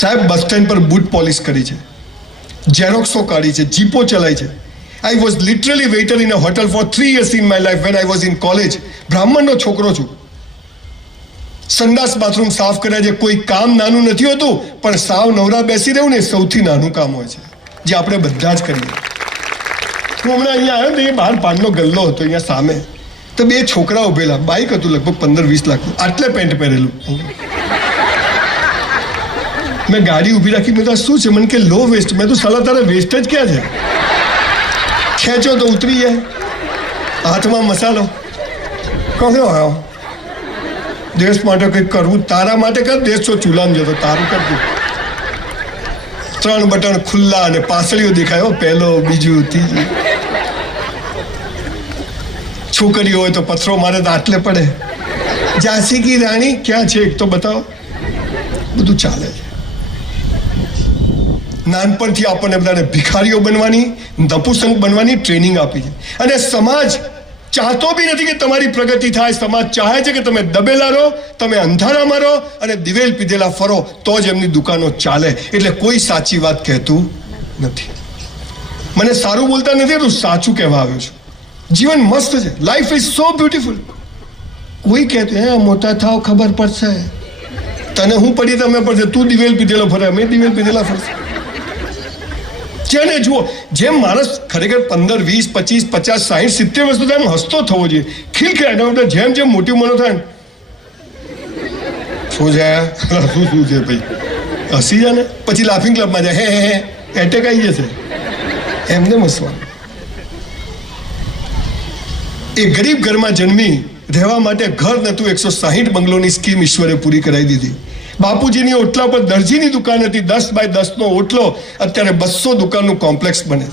સાહેબ bus stand પર boot polish કરી છે, ઝેરોક્સો કાઢી છે, જીપો ચલાવી છે. I was literally waiter in a hotel for 3 years in my life when I was in college. બ્રાહ્મણનો છોકરો છું. સંડાસ બાથરૂમ સાફ કર્યા છે. કોઈ કામ નાનું નથી હોતું, પણ સાવ નવરા બેસી રહેવું ને સૌથી નાનું કામ હોય છે, જે આપણે બધા જ કરીએ. હું હમણાં અહીંયા આવ્યો ને, એ બહાર પાનનો ગલ્લો હતો અહીંયા સામે, તો 2 છોકરા ઉભેલા, બાઇક હતું લગભગ 15-20 લાખનું, આટલે પેન્ટ પહેરેલું. મેં ગાડી ઊભી રાખી, મેં તો શું છે? મને કે લો વેસ્ટ. મેં તો સાલા તારા વેસ્ટ જ ક્યાં છે? ખેંચો તો ઉતરી જાય, હાથમાં મસાલો. કહ્યો આવ્યો દેશ માટે કંઈક કરવું, તારા માટે કર, દેશ તો ચૂલામ જતો, તારું કરતું. 3 બટન ખુલ્લા અને પાસળીઓ દેખાયો, પહેલો, બીજું, ત્રીજું. છોકરીઓ હોય તો પથરો મારે તો આટલે પડે. ઝાંસી કી રાણી ક્યાં છે એક તો બતાવો. બધું ચાલે છે. નાનપણથી આપણને બધાને ભિખારીઓ બનવાની, નપુસંક બનવાની ટ્રેનિંગ આપી છે. અને સમાજ ચાહતો બી નથી કે તમારી પ્રગતિ થાય. સમાજ ચાહે છે કે તમે દબેલા રહો, તમે અંધારામાં રહો અને દિવેલ પીધેલા ફરો, તો જ એમની દુકાનો ચાલે. એટલે કોઈ સાચી વાત કહેતું નથી. મને સારું બોલતા નથી, તું સાચું કહેવા આવ્યો છું. જીવન મસ્ત છે, લાઈફ ઇઝ સો બ્યુટીફુલ. કોઈ કહેતું હે મોટા થાવ ખબર પડશે, તને હું પડી તમે પડશે, તું દિવેલ પીધેલો ફરે, અમે દિવેલ પીધેલા ફરશે. જેને જુઓ, જેમ માણસ ખરેખર 15, 20, 25, 50, 60, 70 વર્ષ સુધી એમ હસતો થવો જોઈએ, ખીલખીલાટ. જેમ જેમ મોટી ઉંમરનો થાય શું છે શું છે ભાઈ, હસી જાય ને પછી લાફિંગ ક્લબમાં જાય, હે એટેક આવી જશે, એમને હસવાનું. એ ગરીબ ઘરમાં જન્મી રહેવા માટે ઘર નતું, 160 બંગલોની સ્કીમ ઈશ્વરે પૂરી કરાવી દીધી. બાપુજીની ઓટલા પર દરજીની દુકાન હતી, 10 બાય 10નો ઓટલો અત્યારે 200 દુકાનનું કોમ્પ્લેક્સ બને.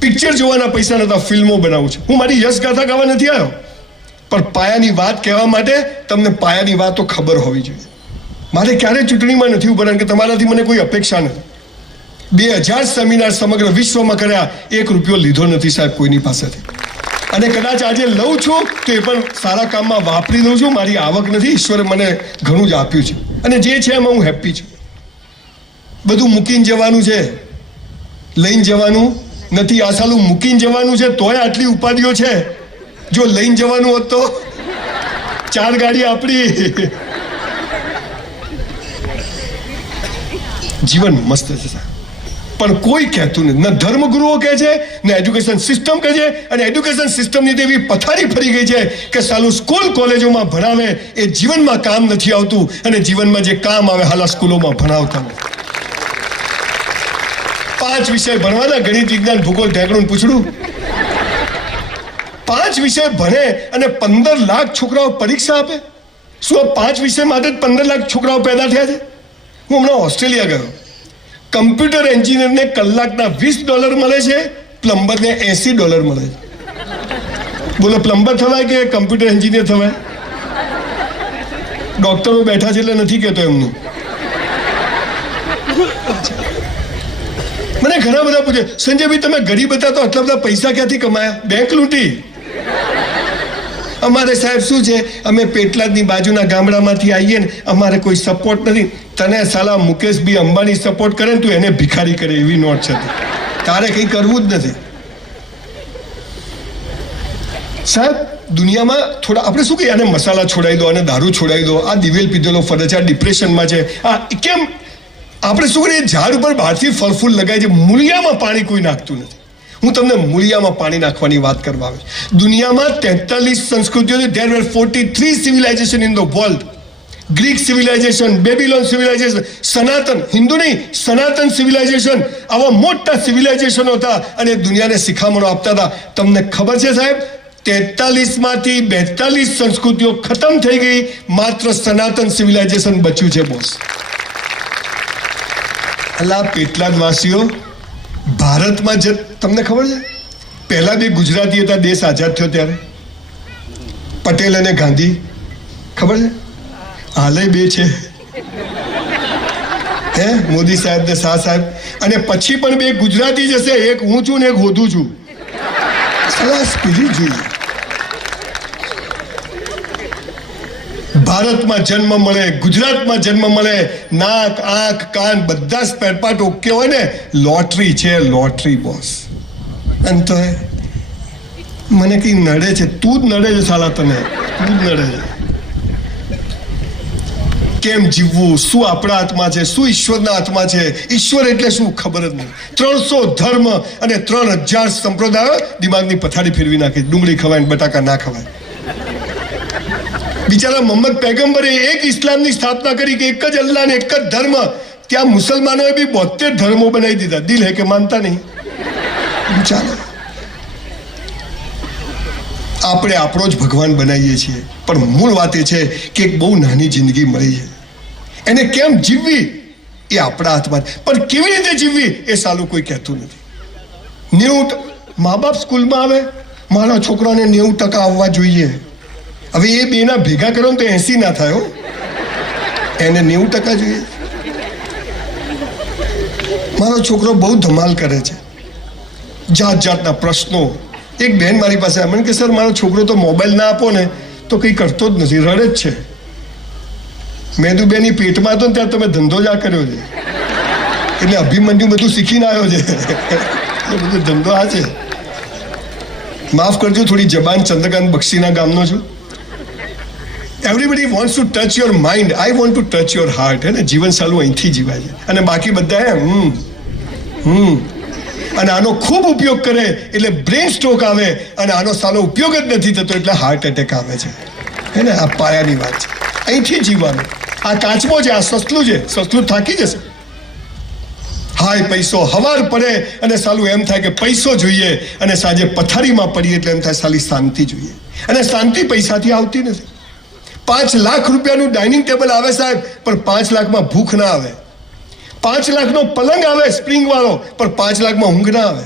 પિક્ચર જોવાના પૈસા નતા, ફિલ્મો બનાવું છે. હું મારી યશ ગાથા ગાવા નથી આવ્યો, પણ પાયાની વાત કહેવા માટે તમને પાયાની વાતો ખબર હોવી જોઈએ. મારે ક્યારેય ચૂંટણીમાં નથી ઉભા કે તમારાથી મને કોઈ અપેક્ષા નથી. 2000 સેમિનાર સમગ્ર વિશ્વમાં કર્યા, 1 રૂપિયો લીધો નથી સાહેબ કોઈની પાસેથી. અને કદાચ આજે લઉં છું તો એ પણ સારા કામમાં વાપરી દઉં છું. મારી આવક નથી, ઈશ્વરે મને ઘણું જ આપ્યું છે અને જે છે એમાં હું હેપી છું. બધું મૂકીને જવાનું છે, લઈને જવાનું નથી. આ સાલું મૂકીને જવાનું છે તોય આટલી ઉપાધિઓ છે. જો લઈને જવાનું હોત તો 4 ગાડી આપણી. જીવન મસ્ત છે સાહેબ, પણ કોઈ કહેતું નથી. ન ધર્મગુરુઓ કહે છે, ને એજ્યુકેશન સિસ્ટમ કહે છે. અને એજ્યુકેશન સિસ્ટમની તો એવી પથારી ફરી ગઈ છે કે સાલું સ્કૂલ કોલેજોમાં ભણાવે એ જીવનમાં કામ નથી આવતું, અને જીવનમાં જે કામ આવે હાલા સ્કૂલોમાં ભણાવતા નથી. 5 વિષય ભણવાના, ગણિત, વિજ્ઞાન, ભૂગોળ, ઢેકણું પૂછડું. 5 વિષય ભણે અને 15 લાખ છોકરાઓ પરીક્ષા આપે. શું આ 5 વિષય માટે 15 લાખ છોકરાઓ પેદા થયા છે? હું હમણાં ઓસ્ટ્રેલિયા ગયો. કમ્પ્યુટર એન્જિનિયરને કલાકના $20 મળે છે, પ્લમ્બરને $80 મળે છે. બોલો, પ્લમ્બર થવાય કે કમ્પ્યુટર એન્જિનિયર થવાય? ડોક્ટરો બેઠા છે એટલે નથી કહેતો એમનું. મને ઘણા બધા પૂછે, સંજયભાઈ તમે ગરીબ હતા તો આટલા બધા પૈસા ક્યાંથી કમાયા? બેંક લૂંટી. અમારે સાહેબ શું છે, અમે પેટલાદની બાજુના ગામડામાંથી આવીએ ને, અમારે કોઈ સપોર્ટ નથી. તને સાલા મુકેશભાઈ અંબાણી સપોર્ટ કરે ને તું એને ભિખારી કરે એવી નોટ છે. તારે કંઈ કરવું જ નથી સાહેબ. દુનિયામાં થોડા આપણે શું કહીએ, આને મસાલા છોડાવી દો, આને દારૂ છોડાવી દો, આ દિવેલ પીધેલો ફરે છે, આ ડિપ્રેશનમાં છે, આ કેમ? આપણે શું કરીએ, ઝાડ ઉપર બહારથી ફળ ફૂલ લગાય છે, મૂળિયામાં પાણી કોઈ નાખતું નથી. હું તમને મૂળિયામાં પાણી નાખવાની વાત કરવા આવે. દુનિયામાં 43 સંસ્કૃતિઓ, there were 43 civilization in the world. Greek civilisation, બેબીલોન civilisation, સનાતન, હિન્દુ નહીં, સનાતન સિવિલાઇઝેશન, આવા મોટા સિવિલાઇઝેશનો હતા અને દુનિયાને શિખામણો આપતા હતા. તમને ખબર છે સાહેબ, 43 માંથી 42 સંસ્કૃતિઓ ખતમ થઈ ગઈ, માત્ર સનાતન સિવિલાઇઝેશન બચ્યું છે બોસ. અલા પેટલાદ વાસીઓ, ભારતમાં જે તમને ખબર છે, પહેલા 2 ગુજરાતી હતા દેશ આઝાદ થયો ત્યારે, પટેલ અને ગાંધી. ખબર છે? હાલે 2 છે, હે મોદી સાહેબ ને શાહ સાહેબ. અને પછી પણ 2 ગુજરાતી જશે, એક હું છું ને એક હોધું છું. સરસ પીલી જોઈએ. ભારતમાં જન્મ મળે, ગુજરાતમાં જન્મ મળે, નાક, આંખ, કાન બધા સ્પેર પાર્ટ ઓકે હોય ને, લોટરી છે, લોટરી બોસ. અને તો મને કઈ નડે છે, તું જ નડે છે સાલા, તને તું જ નડે છે. કેમ જીવવું, શું આપણા હાથમાં છે, શું ઈશ્વરના હાથમાં છે, ઈશ્વર એટલે શું ખબર જ નહીં. 300 ધર્મ અને 3000 સંપ્રદાયો દિમાગની પથારી ફેરવી નાખી. ડુંગળી ખવાય ને બટાકા ના ખવાય. બિચારા મોહમ્મદ પૈગંબરે એક ઇસ્લામની સ્થાપના કરી કે એક જ અલ્લાહ ને એક જ ધર્મ. ત્યાં મુસલમાનોએ બી 72 ધર્મો બનાવી દીધા. દિલ હે કે માનતા નહીં. ચાલો, આપણે આપણો જ ભગવાન બનાવીએ છીએ, પણ મૂળ વાત એ છે કે એક બહુ નાની જિંદગી મળી છે, એને કેમ જીવવી એ આપણા હાથમાં. પણ કેવી રીતે જીવવી એ સાલું કોઈ કહેતું નથી. 90 મા બાપ સ્કૂલમાં આવે, મારા છોકરાને 90% આવવા જોઈએ. હવે એ બેના ભેગા કરો ને તો 80 ના થાય. એને 90% જોઈએ. મારો છોકરો બહુ ધમાલ કરે છે, જાત જાતના પ્રશ્નો. એક બહેન મારી પાસે મને કે સર મારો છોકરો તો મોબાઈલ ના આપો ને તો કંઈ કરતો જ નથી, રડે જ છે. મેં તો બેની પેટમાં હતો ને ત્યાં તમે ધંધો જ આ કર્યો છે, એટલે અભિમન્યુ બધું શીખીને આવ્યો છે. બધો ધંધો આ છે. માફ કરજો, થોડી જબાન ચંદ્રકાંત બક્ષીના ગામનો છું. Everybody wants to touch your mind, I want to touch your heart. હે ને, જીવન સાલું અહીંથી જીવાય છે. અને બાકી બધા અને આનો ખૂબ ઉપયોગ કરે એટલે બ્રેન સ્ટ્રોક આવે, અને આનો સાલો ઉપયોગ જ નથી થતો એટલે હાર્ટ એટેક આવે છે. હે ને, આ પાયાની વાત છે. અહીંથી જીવવાનું. આ કાચબો છે, આ સસલું છે, સસલું થાકી જશે. હાય પૈસો, હવાર પડે અને સાલું એમ થાય કે પૈસો જોઈએ, અને સાંજે પથારીમાં પડીએ એટલે એમ થાય સાલી શાંતિ જોઈએ. અને શાંતિ પૈસાથી આવતી નથી. 5 લાખ રૂપિયાનું ડાઇનિંગ ટેબલ આવે સાહેબ, પણ 5 લાખમાં ભૂખ ના આવે. 5 લાખનો પલંગ આવે સ્પ્રિંગ વાળો, પણ 5 લાખમાં ઊંઘ ના આવે.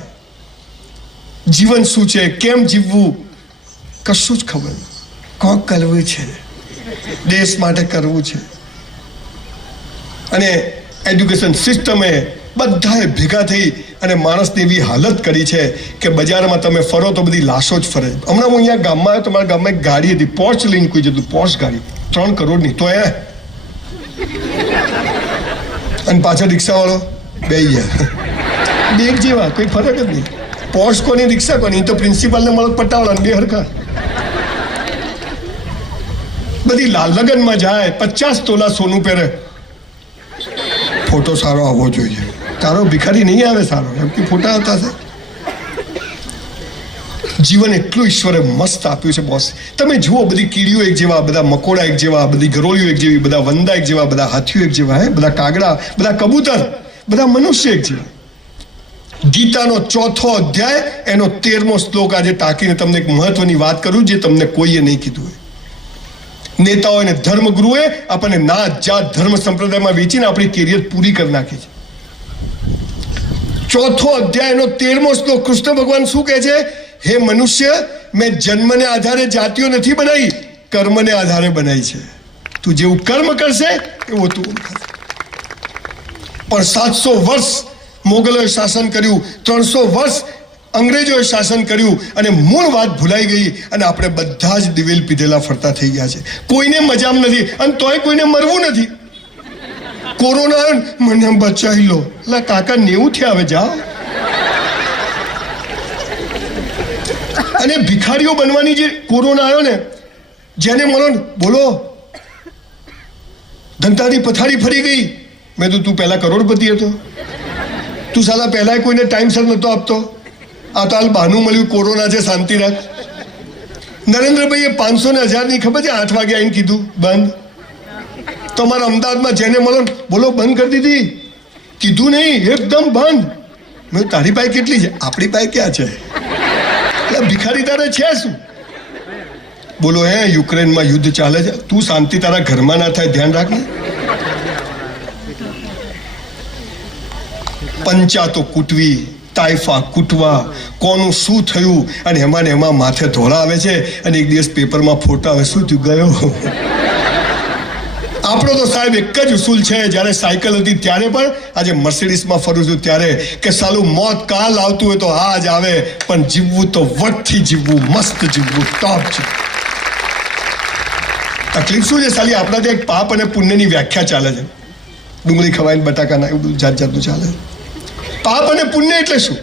જીવન શું છે, કેમ જીવવું, કશું જ ખબર નહીં. કોક કરવું છે, દેશ માટે કરવું છે. અને એજ્યુકેશન સિસ્ટમે બધાએ ભેગા થઈ અને માણસની એવી હાલત કરી છે કે બજારમાં તમે ફરો તો બધી લાશો જ ફરે. હમણાં હું અહીંયા ગામમાં આવ્યો, તમારા ગામમાં એક ગાડી હતી, પોર્ચ લઈને કોઈ જતું, પોર્ચ ગાડી 3 કરોડની. તો અને પાછળ રિક્ષાવાળો બે એક જેવા, કોઈ ફરક જ નહીં. પોર્ચ કોની, રિક્ષા કોની, તો પ્રિન્સિપાલને મળો પટાવડા, બે હરખા. બધી લગ્નમાં જાય, 50 તોલા સોનું પહેરે. ફોટો સારો આવવો જોઈએ. તારો ભિખારી નહીં આવે સારો, એમ કે ફોટા આવતા છે. જીવન એટલું ઈશ્વરે મસ્ત આપ્યું છે બોસ. તમે જુઓ, બધી કીડીઓ એક જેવા, બધા મકોડા એક જેવા, બધી ગરોળીઓ એક જેવી, બધા વંદા એક જેવા, બધા હાથીઓ એક જેવા, બધા કાગડા, બધા કબૂતર, બધા મનુષ્ય એક જેવા. ગીતાનો 4થો અધ્યાય એનો 13મો શ્લોક આજે ટાંકીને તમને એક મહત્વની વાત કરું જે તમને કોઈએ નહીં કીધું હોય. નેતાઓ અને ધર્મગુરુએ આપણને નાત જાત ધર્મ સંપ્રદાયમાં વેચીને આપણી કેરિયર પૂરી કરી નાખી છે. 4થો અધ્યાય એનો 13મો શ્લોક કૃષ્ણ ભગવાન શું કહે છે? હે મનુષ્ય, મેં જન્મને આધારે જાતિઓ નથી બનાવી, કર્મને આધારે બનાવી છે. તું જેવું કર્મ કરશે એવું તું ઓળખાશે. પણ 700 વર્ષ મોગલોએ શાસન કર્યું, 300 વર્ષ અંગ્રેજોએ શાસન કર્યું, અને મૂળ વાત ભૂલાઈ ગઈ, અને આપણે બધા જ દિવેલ પીધેલા ફરતા થઈ ગયા છે. કોઈને મજામ નથી, અને તોય કોઈને મરવું નથી. કોરોના મને બચાવી લો, એટલે કાકા 90 થયા, હવે જાઓ. અને ભિખારીઓ બનવાની જે કોરોના આવ્યો ને, જેને મળો બોલો ધંધાની પથારી ફરી ગઈ. મેં તો તું પહેલા કરોડપતિ હતો, તું સાલા પહેલા કોઈને ટાઈમસર નતો આપતો. આ તો હાલ બહાનું મળ્યું, કોરોના છે, શાંતિ રાખ. નરેન્દ્રભાઈએ 500 ને 1000 ની ખબર છે 8 વાગે આવીને કીધું બંધ. તમારા અમદાવાદમાં જેને મળો બોલો બંધ કરી દીધી, કીધું નહીં, એકદમ બંધ. મેં તારી પાસે કેટલી છે? આપણી પાસે ક્યાં છે? ભિખારી તારે છે શું? બોલો હે, યુક્રેનમાં યુદ્ધ ચાલે છે, તું શાંતિ તારા ઘરમાં ના થાય, ધ્યાન રાખ ને. પંચાતો કૂટવી, તાઇફા કૂટવા, કોનું શું થયું, અને એમાં ને એમાં માથે ધોળા આવે છે, અને એક દિવસ પેપરમાં ફોટા આવે, શું થયું ગયો. આપણો તો સાહેબ એક જ ઉસૂલ છે, જ્યારે સાયકલ હતી ત્યારે પણ, આજે મર્સિડીઝમાં ફરું છું ત્યારે, કે સાલું મોત કાલ આવતું હોય તો આજ આવે, પણ જીવવું તો વટથી જીવવું, મસ્ત જીવવું, ટોપ જીવવું. તકલીફ શું છે સાલી, આપણા ત્યાં એક પાપ અને પુણ્યની વ્યાખ્યા ચાલે છે. ડુંગળી ખવાય, બટાકા ના, એવું બધું જાત જાતનું ચાલે. પાપ અને પુણ્ય એટલે શું?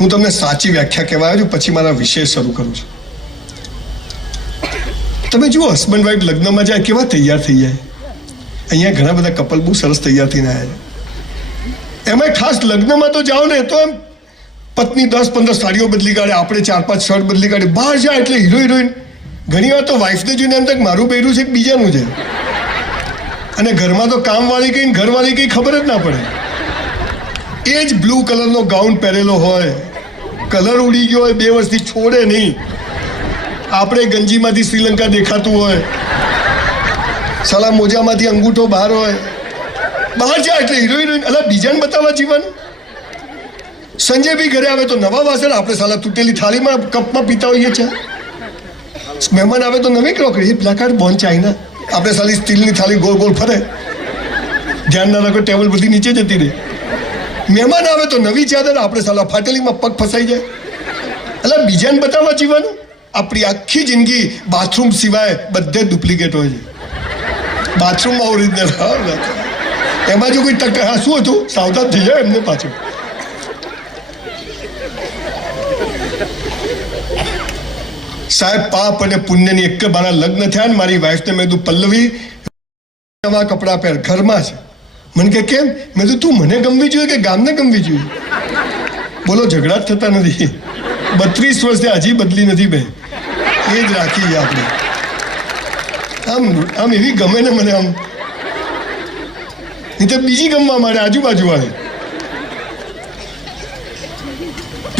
હું તમને સાચી વ્યાખ્યા કહેવા આવ્યો છું, પછી મારા વિષય શરૂ કરું છું. તમે જુઓ, હસબન્ડ વાઈફ લગ્નમાં જાય કેવા તૈયાર થઈ જાય. અહીંયા ઘણા બધા કપલ બહુ સરસ તૈયાર થઈને આવ્યા છે. એમાં ખાસ લગ્નમાં તો જાઓ ને તો એમ પત્ની 10-15 સાડીઓ બદલી કાઢે, આપણે 4-5 શર્ટ બદલી કાઢે. બહાર જાય એટલે હીરો હિરોઈન. ઘણી વાર તો વાઈફને જોઈને એમ તક મારું પહેર્યું છે કે બીજાનું છે. અને ઘરમાં તો કામવાળી કઈ ઘરવાળી કઈ ખબર જ ના પડે. એ જ બ્લુ કલરનો ગાઉન પહેરેલો હોય, કલર ઉડી ગયો હોય, 2 વર્ષથી છોડે નહીં. આપણે ગંજીમાંથી શ્રીલંકા દેખાતું હોય, સાલા મોજામાંથી અંગૂઠો બહાર હોય. બહાર જાય એટલે હીરો હિરોઈન. અલા બીજાને બતાવવા જીવવાનું. સંજય બી ઘરે આવે તો નવા વાસણ, આપણે સાલા તૂટેલી થાળીમાં કપમાં પીતા હોઈએ છે. મહેમાન આવે તો નવી crockery, black card bone china. આપણે સાલી સ્ટીલની થાળી ગોળ ગોળ ફરે, ધ્યાન ના રાખો ટેબલ બધી નીચે જતી રહે. મહેમાન આવે તો નવી ચાદર, આપણે સાલા ફાટેલીમાં પગ ફસાઈ જાય. એટલે બીજાને બતાવવા જીવવાનું. આપણી આખી જિંદગી બાથરૂમ સિવાય બધે ડુપ્લિકેટ હોય છે. બાથરૂમમાં ઓરિજિનલ, એમાં જો કોઈ શું હતું સાવધાન થઈ જાય એમને પાછું. સાહેબ, પાપ અને પુણ્યની એક મારા લગ્ન થયા ને મારી વાઈફને મેં કીધું, પલ્લવી નવા કપડાં પહેર, ઘરમાં છે. મને કે કેમ? મેં કીધું તું મને ગમવી જોઈએ કે ગામને ગમવી જોઈએ? બોલો, ઝઘડા જ થતા નથી. 32 વર્ષથી હજી બદલી નથી મેં, એ જ રાખી આપણે. આમ એવી ગમે ને મને, આમ નહીં તો બીજી ગમવા મારે આજુબાજુ વાળી.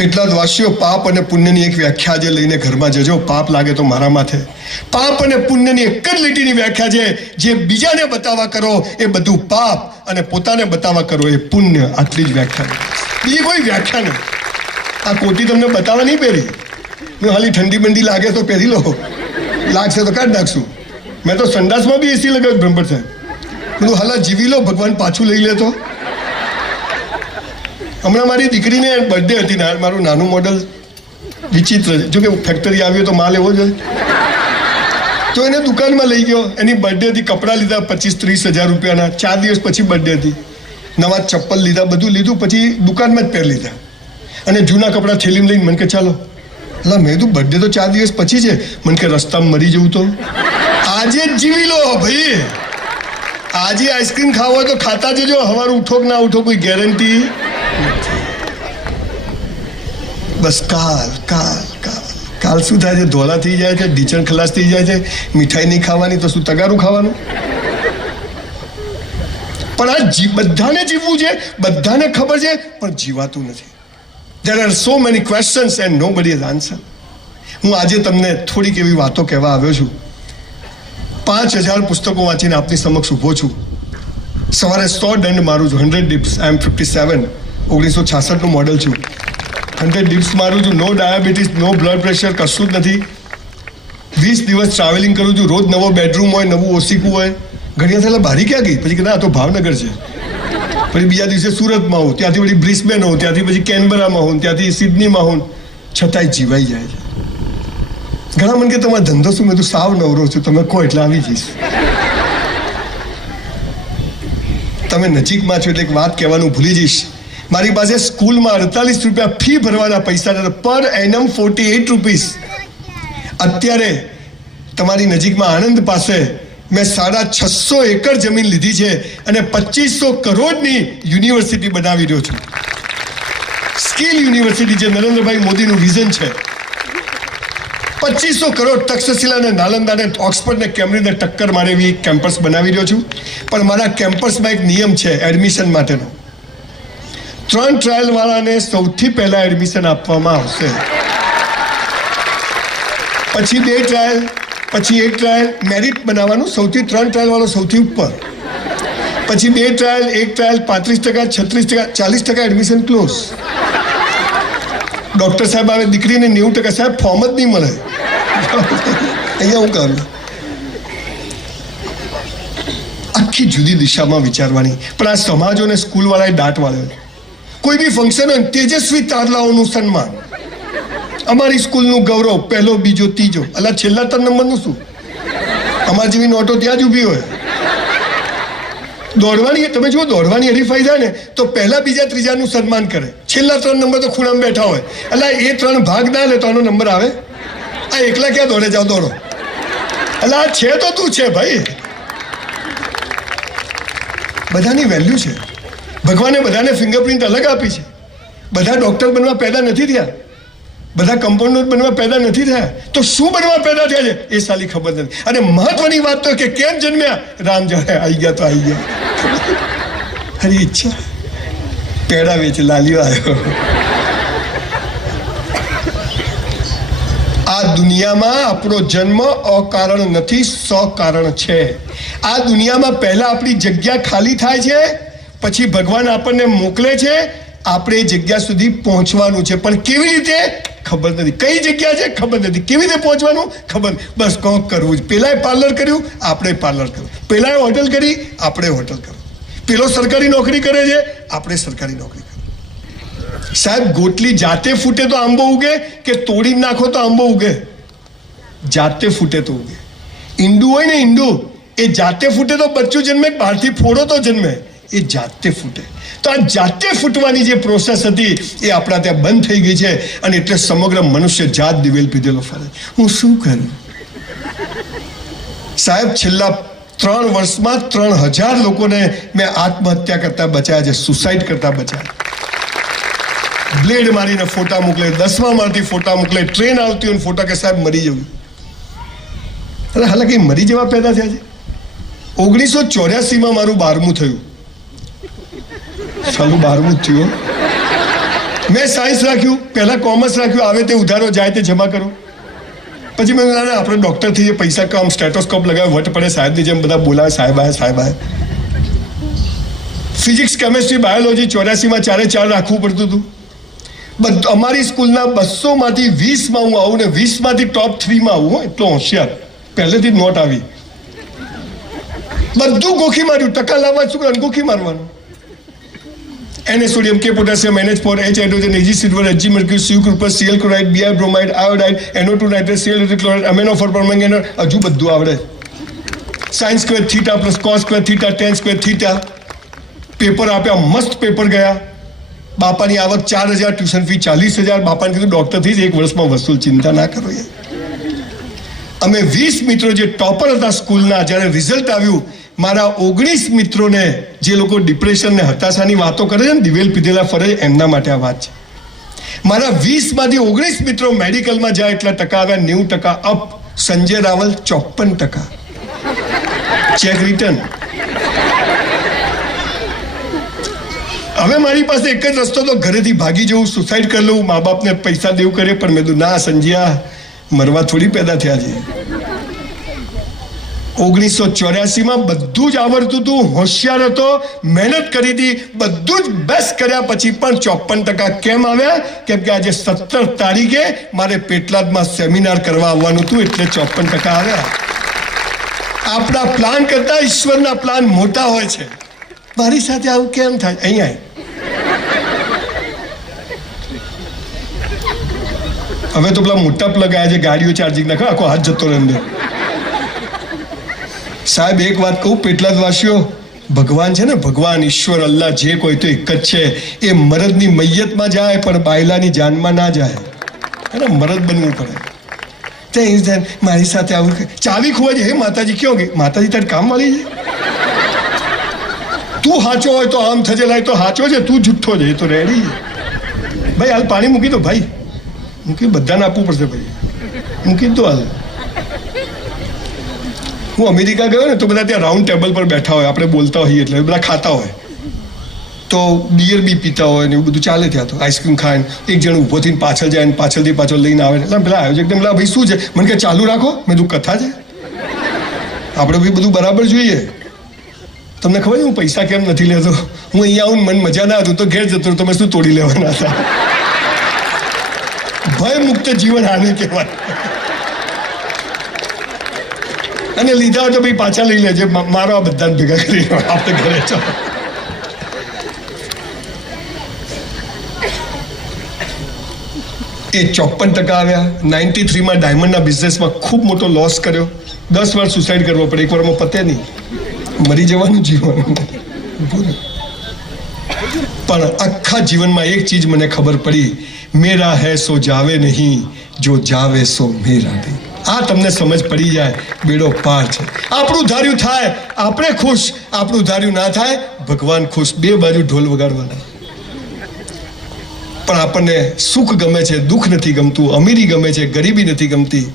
એટલા જ વાસીઓ, પાપ અને પુણ્યની એક વ્યાખ્યા આજે લઈને ઘરમાં જજો. પાપ લાગે તો મારા માથે. પાપ અને પુણ્યની એક જ લીટીની વ્યાખ્યા છે, જે બીજાને બતાવવા કરો એ બધું પાપ, અને પોતાને બતાવવા કરો એ પુણ્ય. આટલી જ વ્યાખ્યા, બીજી કોઈ વ્યાખ્યા નહીં. આ કોટી તમને બતાવવા નહીં પહેરી. મેં હાલી ઠંડી બંડી લાગે તો પહેરી લો, લાગશે તો કાઢ નાખશું. મેં તો સંડાસમાં બી એસી લગાવ્યું બ્રહ્મભટ્ટ સાહેબ. બધું હાલા જીવી લો, ભગવાન પાછું લઈ લે તો. હમણાં મારી દીકરીને બર્થડે હતી ને, મારું નાનું મોડલ વિચિત્ર છે. જો કે ફેક્ટરી આવ્યો તો માલ એવો જ હોય. તો એને દુકાનમાં લઈ ગયો. એની બર્થડે હતી, કપડાં લીધા 25-30 હજાર રૂપિયાના. 4 દિવસ પછી બર્થડે હતી. નવા ચપ્પલ લીધા, બધું લીધું, પછી દુકાનમાં જ પહેર લીધા. અને જૂના કપડાં થેલીમાં લઈને મને કે ચાલો. એટલે મેં કીધું બર્થડે તો 4 દિવસ પછી છે. મને કે રસ્તામાં મરી જવું તો આજે જ જીવી લો ભાઈ. આજે આઈસ્ક્રીમ ખાવો હોય તો ખાતા જજો, સવારે ઉઠો કે ના ઉઠો કોઈ ગેરંટી. બસ કાલ શું થાય છે? ધોળા થઈ જાય છે, ઢીચણ ખલાસ થઈ જાય છે. મીઠાઈ નહીં ખાવાની તો શું તગારું ખાવાનું? પણ આ બધાને જીવવું છે, બધાને ખબર છે, પણ જીવાતું નથી. There are so many questions and nobody has answer. હું આજે તમને થોડીક એવી વાતો કહેવા આવ્યો છું. 5000 પુસ્તકો વાંચીને આપની સમક્ષ ઊભો છું. સવારે 100 દંડ મારું છું, 100 dips. I am 57, 1966નું મોડલ છું. 100 dips મારું છું. નો ડાયાબિટીસ, નો બ્લડ પ્રેશર, કશું જ નથી. 20 દિવસ ટ્રાવેલિંગ કરું છું. રોજ નવો બેડરૂમ હોય, નવું ઓસીકું હોય. ઘણી વાર બારી ક્યાં ગઈ? પછી કે ના, તો ભાવનગર છે. પછી બીજા દિવસે સુરતમાં હોઉં, ત્યાંથી પછી બ્રિસ્બેન હોઉં, ત્યાંથી પછી કેનબરામાં હોઉં, ત્યાંથી સિડનીમાં હોઉં. છતાંય જીવાઈ જાય છે. ઘણા મને કે તમારો ધંધો શું? મેં તો સાવ નવરો છું, તમે કહો એટલે આવી જઈશ. તમે નજીકમાં છો એટલે એક વાત કહેવાનું ભૂલી જઈશ. મારી પાસે સ્કૂલમાં 48 રૂપિયા ફી ભરવાના પૈસા હતા, પર એનમ 48 રૂપીસ. અત્યારે તમારી નજીકમાં આણંદ પાસે મેં 650 એકર જમીન લીધી છે અને 2500 કરોડની યુનિવર્સિટી બનાવી રહ્યો છું. સ્કિલ યુનિવર્સિટી, જે નરેન્દ્રભાઈ મોદીનું વિઝન છે. 2500 કરોડ તક્ષશિલા અને નાલંદા ને ઓક્સફર્ડ ને કેમ્બ્રિજ ને ટક્કર મારે એવી કેમ્પસ બનાવી રહ્યો છું. પણ મારા કેમ્પસમાં એક નિયમ છે એડમિશન માટેનો. 3 ટ્રાયલ વાળાને સૌથી પહેલા એડમિશન આપવામાં આવશે, પછી 2 ટ્રાયલ, પછી 1 ટ્રાયલ. મેરિટ બનાવવાનું, સૌથી 3 ટ્રાયલ વાળો સૌથી ઉપર, પછી 2 trial, 1 trial. 35%, 36%, 40% admission close. Doctor સાહેબ આવે, દીકરીને 90%. સાહેબ ફોર્મ જ નહીં મળે. અહીંયા હું કરું. આખી જુદી દિશામાં વિચારવાની. પણ આ સમાજોને સ્કૂલવાળાએ દાટ વાળ્યો. કોઈ બી ફંક્શન હોય, તેજસ્વી તારલાઓનું સન્માન. અમારી સ્કૂલનું ગૌરવ પહેલો બીજો ત્રીજો, અલા છેલ્લા 3 નંબરનું શું? અમારી જેવી નોટો ત્યાં જ ઊભી હોય. દોડવાની તમે જુઓ, દોડવાની હરીફાઈ થાય ને તો પહેલા બીજા ત્રીજાનું સન્માન કરે, છેલ્લા 3 નંબર તો ખૂણામાં બેઠા હોય. અલા એ 3 ભાગ ના લે તો આનો નંબર આવે? આ એકલા ક્યાં દોડે? જાઓ દોડો. અલા છે તો તું છે ભાઈ. બધાની વેલ્યુ છે. ભગવાને બધાને ફિંગરપ્રિન્ટ અલગ આપી છે. બધા ડોક્ટર બનવા પેદા નથી થયા, બધા કમ્પાઉન્ડર બનવા પેદા નથી થયા. તો શું બનવા પેદા થયા છે એ સાલી ખબર નથી. અને મહત્વની વાત તો કે કેમ જન્મ્યા? રામ જાણે આવી ગયા તો આવી ગયા. હરી ઈચ્છા પેડા વેચે લાલીઓ આવ્યો. આ દુનિયામાં આપણો જન્મ અકારણ નથી, સકારણ છે. આ દુનિયામાં પહેલા આપણી જગ્યા ખાલી થાય છે, પછી ભગવાન આપણને મોકલે છે. આપણે એ જગ્યા સુધી પહોંચવાનું છે, પણ કેવી રીતે ખબર નથી. કઈ જગ્યા છે ખબર નથી, કેવી રીતે પહોંચવાનું ખબર. બસ કોક કરવું જ. પેલાએ પાર્લર કર્યું, આપણે પાર્લર કર્યું. પેલાએ હોટલ કરી, આપણે હોટલ કર્યું. પેલો સરકારી નોકરી કરે છે, આપણે સરકારી નોકરી કરી. સાહેબ ગોટલી જાતે ફૂટે તો આંબો ઉગે કે તોડી નાખો તો આંબો ઉગે? જાતે ફૂટે તો ઉગે. ઈંડું હોય ને ઈંડું, એ જાતે ફૂટે તો બચ્ચું જન્મે, બહારથી ફોડો તો જન્મે. એ જાતે ફૂટે. તો આ જાતે ફૂટવાની જે પ્રોસેસ હતી એ આપણા ત્યાં બંધ થઈ ગઈ છે. અને એટલે સમગ્ર મનુષ્ય જાત દિવેલ પીધેલો ફરે. હું શું કરું સાહેબ? છેલ્લા 3 વર્ષમાં 3000 લોકોને મેં આત્મહત્યા કરતા બચાયા છે, સુસાઇડ કરતા બચાયા. બ્લેડ મારીને ફોટા મોકલે, 10મા માળથી ફોટા મોકલે, ટ્રેન આવતી હોય ફોટા કે સાહેબ મરી જવું. અરે હાલાકી મરી જવા પેદા થયા છે. 1984માં મારું 12મું થયું. સાલું 12મું જ થયું. મેં સાયન્સ રાખ્યું, પહેલા કોમર્સ રાખ્યું. આવે તે ઉધારો જાય તે જમા કરો. પછી મેં ના આપણે ડૉક્ટર થઈએ, પૈસા કામ, સ્ટેટોસ્કોપ લગાવે, વટ પડે સાહેબની જેમ બધા બોલાવે, સાહેબ આયા સાહેબ આયા. ફિઝિક્સ, કેમેસ્ટ્રી, બાયોલોજી 84માં 4 રાખવું પડતું હતું. અમારી સ્કૂલના 200માંથી 20માં હું આવું ને 20માંથી ટોપ 3માં આવું. એટલો હોશિયાર, પહેલેથી જ નોટ આવી. બધું ગોખી માર્યું. ટકા લાવવા શું કરે? ગોખી મારવાનું. Na sodium, K potassium, NH4, H hydrogen, Ag silver, Hg mercury, Cu copper, Cl chloride, Br bromide, iodide, NO2 nitrate, Cl chloride, amino for permanganate. હજુ બધું આવડે. sin square theta plus cos square theta, tan square theta. Paper આપ્યા, મસ્ત paper ગયા. બાપાની આવક 4000, tuition fee 40000. બાપાને કીધું ડોક્ટર થઈ 1 વર્ષમાં વસૂલ, ચિંતા ના કરો યાર. અમે 20 મિત્રો જે ટોપર હતા સ્કૂલના, જ્યારે રિઝલ્ટ આવ્યું, મારા 19 મિત્રોને, જે લોકો ડિપ્રેશન ને હતાશાની વાતો કરે છે ને, દિવેલ પીધેલા ફરે, એમના માટે આ વાત છે. મારા 20માંથી 19 મિત્રો મેડિકલમાં જાય, એટલા ટકા આવ્યા, 90% up. Sanjay Raval 54%. Check return. હવે મારી પાસે એક જ રસ્તો તો ઘરેથી ભાગી જવું, સુસાઇડ કરી લઉં, મા બાપને પૈસા દેવું કરે. પણ મેં કીધું ના સંજ્યા, મરવા થોડી પેદા થયા છે. 1984માં બધું જ આવડતું હતું, હોશિયાર હતો, મહેનત કરી હતી, બધું જ બેસ્ટ કર્યા પછી પણ 54% કેમ આવ્યા? કેમ કે આજે 17 તારીખે મારે પેટલાદમાં સેમિનાર કરવા આવવાનું હતું, એટલે 54% આવ્યા. આપણા પ્લાન કરતા ઈશ્વરના પ્લાન મોટા હોય છે. મારી સાથે આવું કેમ થાય? અહીંયા હવે તો પેલા મોટા પ્લગ આવ્યા છે, ગાડીઓ ચાર્જિંગ નાખો, આખો હાથ જતો રહે અંદર. સાહેબ એક વાત કહું, પેટલાદવાસીઓ, ભગવાન છે ને, ભગવાન, ઈશ્વર, અલ્લાહ, જે કોઈ તો એક જ છે. એ મરદની મૈયતમાં જાય પણ બાયલાની જાનમાં ના જાય. હે મરદ બનવું પડે. મારી સાથે આવું ચાવી ખોવા છે. હે માતાજી ક્યાં ગઈ? માતાજી તારી કામ વાળી છે. તું હાચો હોય તો આમ થજે, લાય તો હાચો છે, તું જુઠ્ઠો છે, તો રેડી. ભાઈ હાલ પાણી મૂકી દો, ભાઈ મૂકી, બધાને આપવું પડશે ભાઈ, મૂકી દો હાલ. હું અમેરિકા ગયો ને તો બધા ત્યાં રાઉન્ડ ટેબલ પર બેઠા હોય, આપણે બોલતા હોઈએ એટલે બધા ખાતા હોય, તો બિયર બી પીતા હોય ને એવું બધું ચાલે. ત્યાં તો આઈસ્ક્રીમ ખાય, એક જણ ઊભો થઈને પાછળ જાય ને પાછળથી પાછળ લઈને આવે. એટલે પેલા આયોજક પેલા ભાઈ શું છે? મને કે ચાલુ રાખો. મેં તું કથા છે, આપણે ભાઈ બધું બરાબર જોઈએ. તમને ખબર છે હું પૈસા કેમ નથી લેતો? હું અહીંયા આવું મન મજા ના હતું તો ઘેર જતો, તમે શું તોડી લેવાના હતા? ભય મુક્ત જીવન આને કહેવાય. અને લીધા હોય તો ભાઈ પાછા લઈ લેજે, મારો આ બધાને ભેગા કરી આપણે ઘરે ચાલો. એ 54% આવ્યા. 93માં ડાયમંડના બિઝનેસમાં ખૂબ મોટો લોસ કર્યો. 10 વાર સુસાઇડ કરવો પડે, એક વારમાં પતે નહીં, મરી જવાનું જીવન. પણ આખા જીવનમાં એક ચીજ મને ખબર પડી, મેરા હૈ સો જાવે નહીં, જો જાવે સો મેરા નહીં. આ તમને સમજ પડી જાય, બેડો પાર છે. આપણું ધાર્યું થાય આપણે ખુશ, આપણું ધાર્યું ના થાય ભગવાન ખુશ. બે બાજુ ઢોલ વગાડવાના. પણ આપણને સુખ ગમે છે, દુઃખ નથી ગમતું, અમીરી ગમે છે, ગરીબી નથી ગમતી,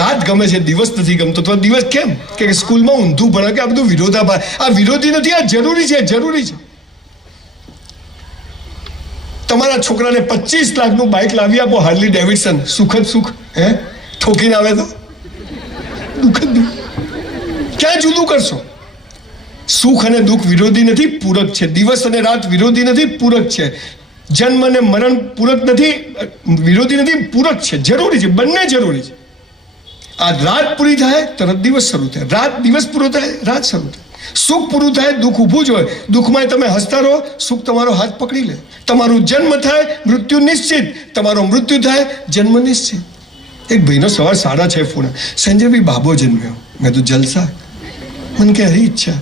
રાત ગમે છે, દિવસ નથી ગમતો. તો દિવસ કેમ? કે સ્કૂલમાં ઊંધું ભણે, કે આ બધું વિરોધાભાસ. આ વિરોધી નથી, આ જરૂરી છે, જરૂરી છે. તમારા છોકરાને 25 લાખનું બાઇક લાવી આપો, હાર્લી ડેવિડસન, સુખદ સુખ, હે ઠોકીને આવે તો દુઃખદ દુઃખ. ક્યાં જુદું કરશો? સુખ અને દુઃખ વિરોધી નથી, પૂરક છે. દિવસ અને રાત વિરોધી નથી, પૂરક છે. જન્મ અને મરણ પૂરક નથી, વિરોધી નથી, પૂરક છે, જરૂરી છે, બંને જરૂરી છે. આ રાત પૂરી થાય તરત દિવસ શરૂ થાય, રાત દિવસ પૂરો થાય રાત શરૂ થાય. સુખ પૂરું થાય દુઃખ ઊભું જ હોય. દુઃખમાં તમે હસતા રહો, સુખ તમારો હાથ પકડી લે. તમારું જન્મ થાય મૃત્યુ નિશ્ચિત, તમારો મૃત્યુ થાય જન્મ નિશ્ચિત. એક ભાઈનો સવાર 6:30 ફોન, સંજયભાઈ બાબો જન્મ્યો. મેં તો જલસા. મને કે હરી ઈચ્છા,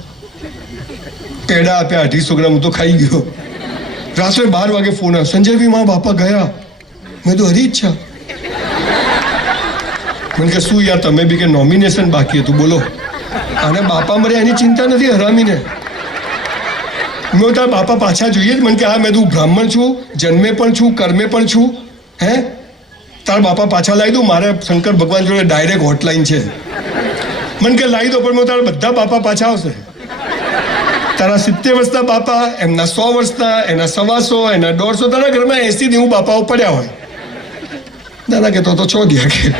પેડા આપ્યા 250 ગ્રામ, હું તો ખાઈ ગયો. રાત્રે 12 વાગે ફોન આવ્યો, સંજયભાઈ મારા બાપા ગયા. મેં તો હરી ઈચ્છા. મને કે શું યાર, તમે બી કે નોમિનેશન બાકી હતું, બોલો. અને બાપા મર્યા એની ચિંતા નથી હરામીને. મેં તારા બાપા પાછા જોઈએ જ. મને કે હા, મેં તું બ્રાહ્મણ છું, જન્મે પણ છું, કર્મે પણ છું. હે તારા બાપા પાછા લાવી દઉં? મારે શંકર ભગવાન જોડે ડાયરેક્ટ હોટલાઈન છે. મને કે લાવી દો, પણ મેં તારા બધા બાપા પાછા આવશે. તારા 70 વર્ષના બાપા, એમના 100 વર્ષના, એના 125, એના 150, તારા ઘરમાં 80 બાપાઓ પડ્યા હોય. દાદા કે તો છો ગયા કે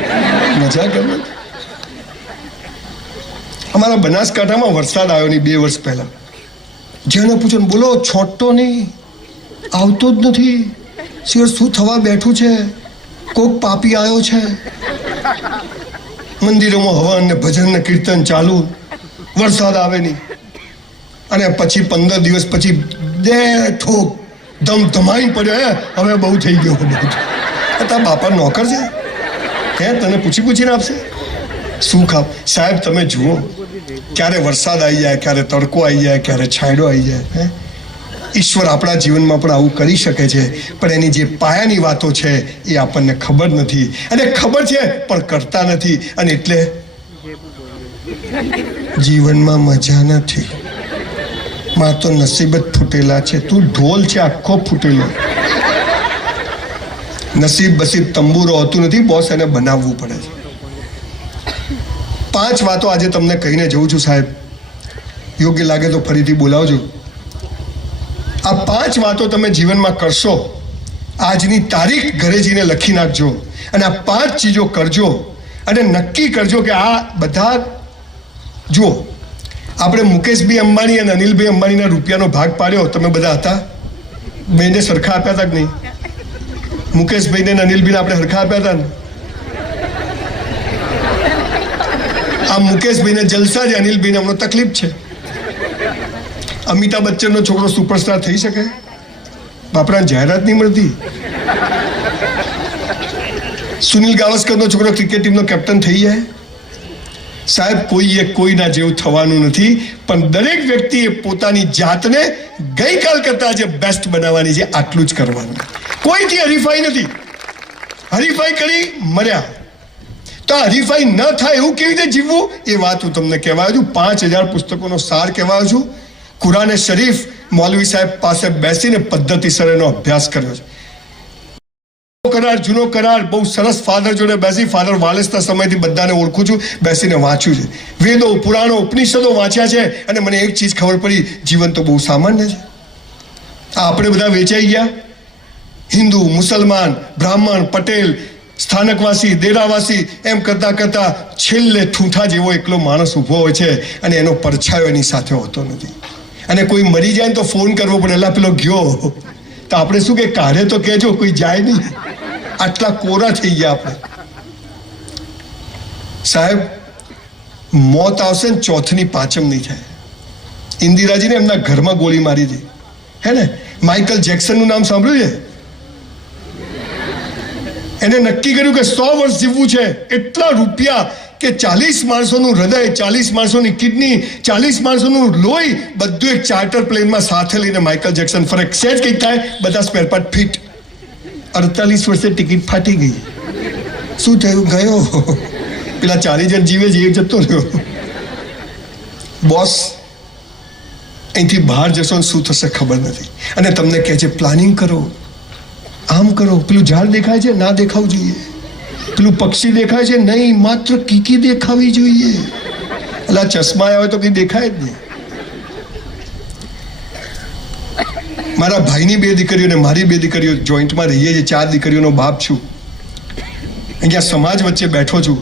મજા કરે. અમારા બનાસકાંઠામાં વરસાદ આવ્યો નહીં 2 વર્ષ પહેલા. જેને પૂછો ને બોલો, છોટતો નહીં, આવતો જ નથી. શું થવા બેઠું છે? કોક પાપી આવ્યો છે. મંદિરોમાં હવન ને ભજન ને કીર્તન ચાલુ, વરસાદ આવે નહીં. અને પછી 15 દિવસ પછી ઠોક ધમધમાઈને પડ્યો. હવે બહુ થઈ ગયો. તારા બાપા નોકર છે હે? તને પૂછીને આપશે? શું ખાપ? સાહેબ તમે જુઓ, ક્યારે વરસાદ આવી જાય, ક્યારે તડકો આવી જાય, ક્યારે છાંયડો આવી જાય. હે ઈશ્વર આપણા જીવનમાં પણ આવું કરી શકે છે, પણ એની જે પાયાની વાતો છે એ આપણને ખબર નથી. અને ખબર છે પણ કરતા નથી, અને એટલે જીવનમાં મજા નથી. માં તો નસીબ જ ફૂટેલા છે. તું ઢોલ છે આખો ફૂટેલો. નસીબ બસીબ તંબુરો હોતું નથી બોસ, એને બનાવવું પડે છે. 5 વાતો આજે તમને કહીને જઉં છું સાહેબ. યોગ્ય લાગે તો ફરીથી બોલાવજો. આ 5 વાતો તમે જીવનમાં કરશો, આજની તારીખ ઘરે જઈને લખી નાખજો, અને આ 5 ચીજો કરજો, અને નક્કી કરજો કે આ બધા. જુઓ, આપણે મુકેશભાઈ અંબાણી અને અનિલભાઈ અંબાણીના રૂપિયાનો ભાગ પાડ્યો, તમે બધા હતા? બેને સરખા આપ્યા હતા કે નહીં? મુકેશભાઈને અને અનિલભાઈને આપણે સરખા આપ્યા હતા ને? આ મુકેશભાઈને જલસા છે, અનિલભાઈને હમણાં તકલીફ છે. અમિતાભ બચ્ચનનો છોકરો સુપરસ્ટાર થઈ શકે? બાપરાને જાહેરાત નહીં મળતી. સુનિલ ગાવસ્કરનો છોકરો ક્રિકેટ ટીમનો કેપ્ટન થઈ જાય? સાહેબ, કોઈના જેવું થવાનું નથી, પણ દરેક વ્યક્તિએ પોતાની જાતને ગઈકાલ કરતા આજે બેસ્ટ બનાવવાની છે. આટલું જ કરવાનું. કોઈથી હરીફાઈ નથી. હરીફાઈ કરી મર્યા. તો હરીફાઈ ન થાય એવું કેવી રીતે જીવવું, એ વાત હું તમને કહેવાયો છું. 5000 પુસ્તકોનો સાર કહેવાયો છું. કુરાને શરીફ મૌલવી સાહેબ પાસે બેસીને પદ્ધતિસર એનો અભ્યાસ કર્યો છે. કરાર, જૂનો કરાર, બહુ સરસ ફાધર જોડે બેસી, ફાધર વાલેસના સમયથી બધાને ઓળખું છું, બેસીને વાંચ્યું છે. વેદો, પુરાણો, ઉપનિષદો વાંચ્યા છે, અને મને એક ચીજ ખબર પડી, જીવન તો બહુ સામાન્ય છે. આપણે બધા વેચાઈ ગયા. હિન્દુ, મુસલમાન, બ્રાહ્મણ, પટેલ, સ્થાનકવાસી, દેરાવાસી, એમ કરતા કરતા છેલ્લે ઠૂંઠા જેવો એકલો માણસ ઊભો હોય છે, અને એનો પડછાયો એની સાથે હોતો નથી. અને કોઈ મરી જાય ને તો ફોન કરવો પડે, એલા પેલો ગયો. તો આપણે શું કે કાઢે તો કહેજો, કોઈ જાય નહીં. આટલા કોરા થઈ ગયા આપણે. સાહેબ, મોત આવશે ને ચોથની પાંચમ નહીં થાય. ઇન્દિરાજીને એમના ઘરમાં ગોળી મારી હતી, હે ને? માઇકલ જેક્સનનું નામ સાંભળ્યું છે? એને નક્કી કર્યું કે 100 વર્ષ જીવવું છે. એટલા રૂપિયા કે 40 માણસોનું હૃદય, 40 માણસોની કિડની, 40 માણસોનું લોહી બધું એક ચાર્ટર પ્લેનમાં સાથે લઈને માઇકલ જેક્સન ફરે. સેજ કંઈક થાય, બધા સ્પેર પાર્ટ ફિટ. 48 વર્ષે ટિકિટ ફાટી ગઈ. શું થયું? ગયો. પેલા 40 જણ જીવે છે એ જતો રહ્યો. બોસ અહીંથી બહાર જશો ને શું થશે ખબર નથી. અને તમને કહે છે પ્લાનિંગ કરો, આમ કરો. પેલું ઝાડ દેખાય છે, ના દેખાવું જોઈએ. પેલું પક્ષી દેખાય છે, નહીં, માત્ર કીકી દેખાવી જોઈએ. એટલે ચશ્મા આવે તો કંઈ દેખાય જ નહીં. મારા ભાઈની 2 દીકરીઓ ને મારી 2 દીકરીઓ જોઈન્ટમાં રહીએ છીએ. 4 દીકરીઓનો બાપ છું. અહીંયા સમાજ વચ્ચે બેઠો છું.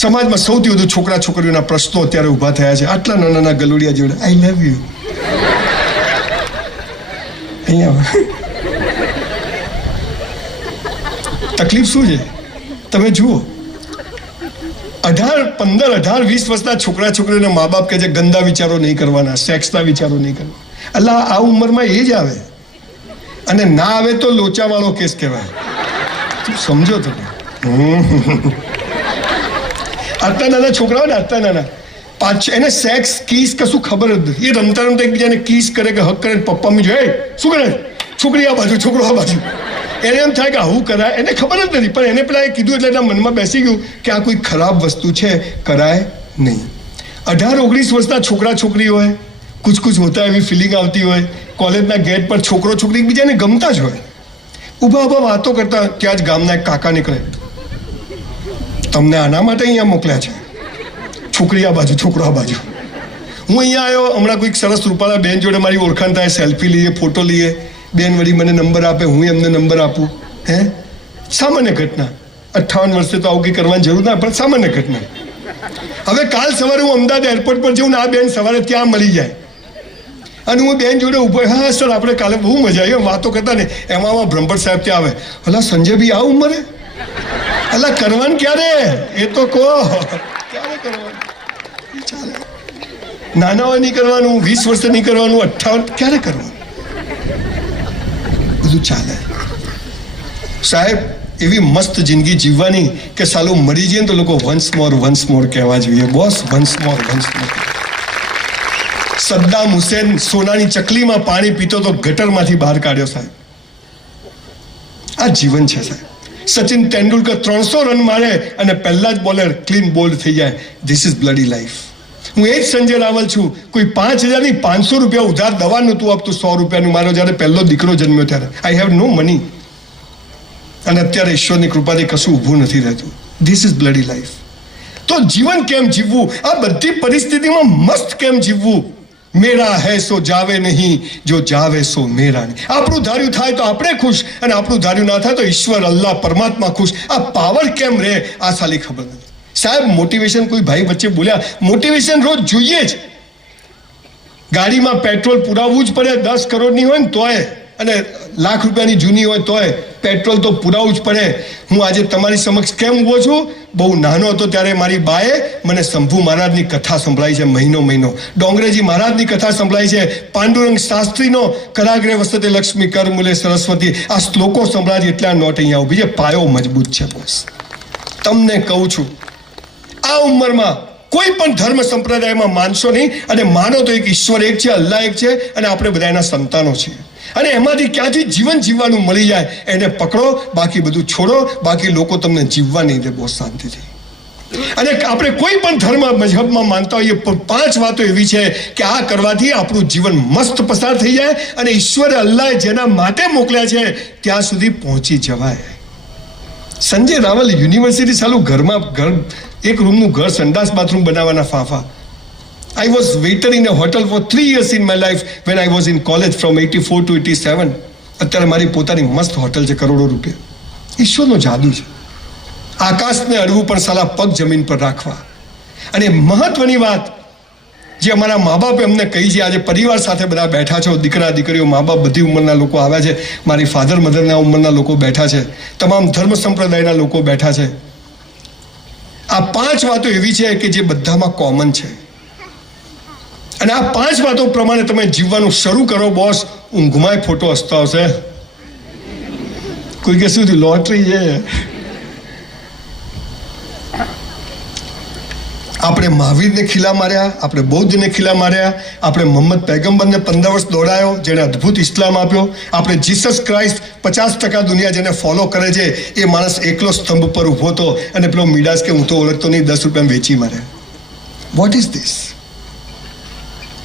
સમાજમાં સૌથી વધુ છોકરા છોકરીઓના પ્રશ્નો અત્યારે ઊભા થયા છે. આટલા નાના નાના ગલુડિયા જેવડે આઈ લવ યુ. અહીંયા તકલીફ શું છે તમે જુઓ. 18, 15, 18, 20 વર્ષના છોકરા છોકરીઓના મા બાપ કહે છે ગંદા વિચારો નહીં કરવાના, સેક્સના વિચારો નહીં કરવાના. એટલે આ ઉંમરમાં એ જ આવે, અને ના આવે તો લોચાવાળો કેસ કહેવાય. સમજો તમે. આટલા નાના છોકરાઓ ને, આટલા નાના, એને સેક્સ કીસ કશું ખબર જ નથી. એ રમતા રમતા એકબીજાને કીસ કરે કે હક કરે, પપ્પા મી જોઈ શું કરે, છોકરી આ બાજુ, છોકરો આ બાજુ. એને એમ થાય કે આવું કરાય, એને ખબર જ નથી. પણ એને પેલા એ કીધું એટલે એના મનમાં બેસી ગયું કે આ કોઈ ખરાબ વસ્તુ છે, કરાય નહીં. 18, 19 વર્ષના છોકરા છોકરી હોય, કુછ કુછ હોતા એવી ફિલિંગ આવતી હોય. કોલેજના ગેટ પર છોકરો છોકરી એકબીજાને ગમતા જ હોય. ઊભા ઊભા વાતો કરતા ત્યાં જ ગામના એક કાકા નીકળે, તમને આના માટે અહીંયા મોકલ્યા છે, છોકરી આ બાજુ, છોકરો આ બાજુ. હું અહીંયા આવ્યો, હમણાં કોઈક સરસ રૂપાળા બેન જોડે મારી ઓળખાણ થાય, સેલ્ફી લઈએ, ફોટો લઈએ. બેન વળી મને નંબર આપે, હું એમને નંબર આપું. હે, સામાન્ય ઘટના. 58 વર્ષે તો આવું કંઈ કરવાની જરૂર ના, પણ સામાન્ય ઘટના. હવે કાલ સવારે હું અમદાવાદ એરપોર્ટ પર જઉં ને આ બેન સવારે ત્યાં મળી જાય અને હું બેન જોડે ઉભો, હા સર આપણે કાલે બહુ મજા આવી વાતો કરતા ને. એમાં બ્રહ્મભટ્ટ સાહેબ ત્યાં આવે, હલા સંજયભાઈ આ ઉંમરે, અલા કરવાનું ક્યારે, એ તો કહો ક્યારે કરવાનું. ચાલે, નાના હોય નહીં કરવાનું, 20 વર્ષે નહીં કરવાનું, 58 ક્યારે કરવાનું, બધું ચાલે. સાહેબ એવી મસ્ત જિંદગી જીવવાની કે સાલું મરી જઈએ તો લોકો વન્સ મોર કહેવા જોઈએ. Boss once more. Saddam Hussein સોનાની ચકલીમાં પાણી પીતો તો ગટરમાંથી બહાર કાઢ્યો સાહેબ. આ જીવન છે સાહેબ. સચિન તેંડુલકર 300 રન મારે અને પહેલા જ બોલર ક્લીન બોલ્ડ થઈ જાય. This is bloody life. હું એ જ સંજય રાવલ છું. કોઈ 5,000 ની 500 રૂપિયા ઉધાર દવા નહોતું આપતું, 100 રૂપિયાનું. મારો જ્યારે પહેલો દીકરો જન્મ્યો ત્યારે આઈ હેવ નો મની. અને અત્યારે ઈશ્વરની કૃપાથી કશું ઊભું નથી રહેતું. This is bloody life. તો જીવન કેમ જીવવું, આ બધી પરિસ્થિતિમાં મસ્ત કેમ જીવવું. મેરા હૈ સો જાવે નહીં, જો જાવે સો મેરા નહીં. આપણું ધાર્યું થાય તો આપણે ખુશ, અને આપણું ધાર્યું ના થાય તો ઈશ્વર, અલ્લાહ, પરમાત્મા ખુશ. આ પાવર કેમ રહે આ સાલી ખબર નથી સાહેબ. મોટિવેશન કોઈ ભાઈ વચ્ચે બોલ્યા, મોટિવેશન રોજ જોઈએ જ. ગાડીમાં પેટ્રોલ પુરાવવું જ પડે. 10 કરોડની હોય ને તોય, અને લાખ રૂપિયાની જૂની હોય તોય પેટ્રોલ તો પુરાવવું જ પડે. હું આજે તમારી સમક્ષ કેમ ઊભો છું? બહુ નાનો હતો ત્યારે મારી બાએ મને શંભુ મહારાજની કથા સંભળાઈ છે. મહિનો ડોંગરેજી મહારાજની કથા સંભળાઈ છે. પાંડુરંગ શાસ્ત્રીનો કરાગ્રે વસતે લક્ષ્મી કર મૂલે સરસ્વતી. આ શ્લોકો સંભળાય છે એટલે આ નોટ અહીંયા ઊભી છે. પાયો મજબૂત છે બોસ. તમને કહું છું, આ ઉંમરમાં કોઈ પણ ધર્મ સંપ્રદાયમાં માનશો નહીં, અને માનો તો એક ઈશ્વર એક છે, અલ્લાહ એક છે, અને આપણે બધા એના સંતાનો છીએ. અને એમાંથી ક્યાંથી જીવન જીવવાનું મળી જાય એને પકડો, બાકી બધું છોડો. બાકી લોકો તમને જીવવા નહીં દે બહુ શાંતિથી. અને આપણે કોઈ પણ ધર્મ મજહબમાં માનતા હોઈએ, 5 વાતો એવી છે કે આ કરવાથી આપણું જીવન મસ્ત પસાર થઈ જાય, અને ઈશ્વરે, અલ્લાહે જેના માટે મોકલ્યા છે ત્યાં સુધી પહોંચી જવાય. સંજય રાવલ યુનિવર્સિટી સાલું ઘરમાં એક રૂમનું ઘર, સંડાસ બાથરૂમ બનાવવાના ફાફા. I was waiter in a hotel for 3 years in my life when I was in college from 84 to 87. અત્યારે મારી પોતાની મસ્ત હોટલ છે, કરોડો રૂપિયા. ઈશ્વરનો જાદુ છે. આકાશને અડવું પણ સાલા પગ જમીન પર રાખવા. અને મહત્વની વાત જે અમારા મા બાપે અમને કહી છે, આજે પરિવાર સાથે બધા બેઠા છો, દીકરા દીકરીઓ, મા બાપ, બધી ઉંમરના લોકો આવ્યા છે. મારી ફાધર મધરના ઉંમરના લોકો બેઠા છે. તમામ ધર્મ સંપ્રદાયના લોકો બેઠા છે. આ 5 વાતો એવી છે કે જે બધામાં કોમન છે. અને આ 5 વાતો પ્રમાણે તમે જીવવાનું શરૂ કરો બોસ. ઊંઘમાંય ફોટો હસતો આવશે. કોઈ કે શું લોટરી છે, આપણે મહાવીરને ખીલા માર્યા, આપણે બૌદ્ધને ખીલા માર્યા, આપણે મોહમ્મદ પૈગંબરને 15 વર્ષ દોડાયો, જેને અદ્ભુત ઇસ્લામ આપ્યો. આપણે જીસસ ક્રાઇસ્ટ 50% દુનિયા જેને ફોલો કરે છે, એ માણસ એકલો સ્તંભ પર ઊભો હતો અને પેલો મિડાસ કે હું તો ઓળખતો નહીં, 10 રૂપિયા વેચી માર્યા. What is this?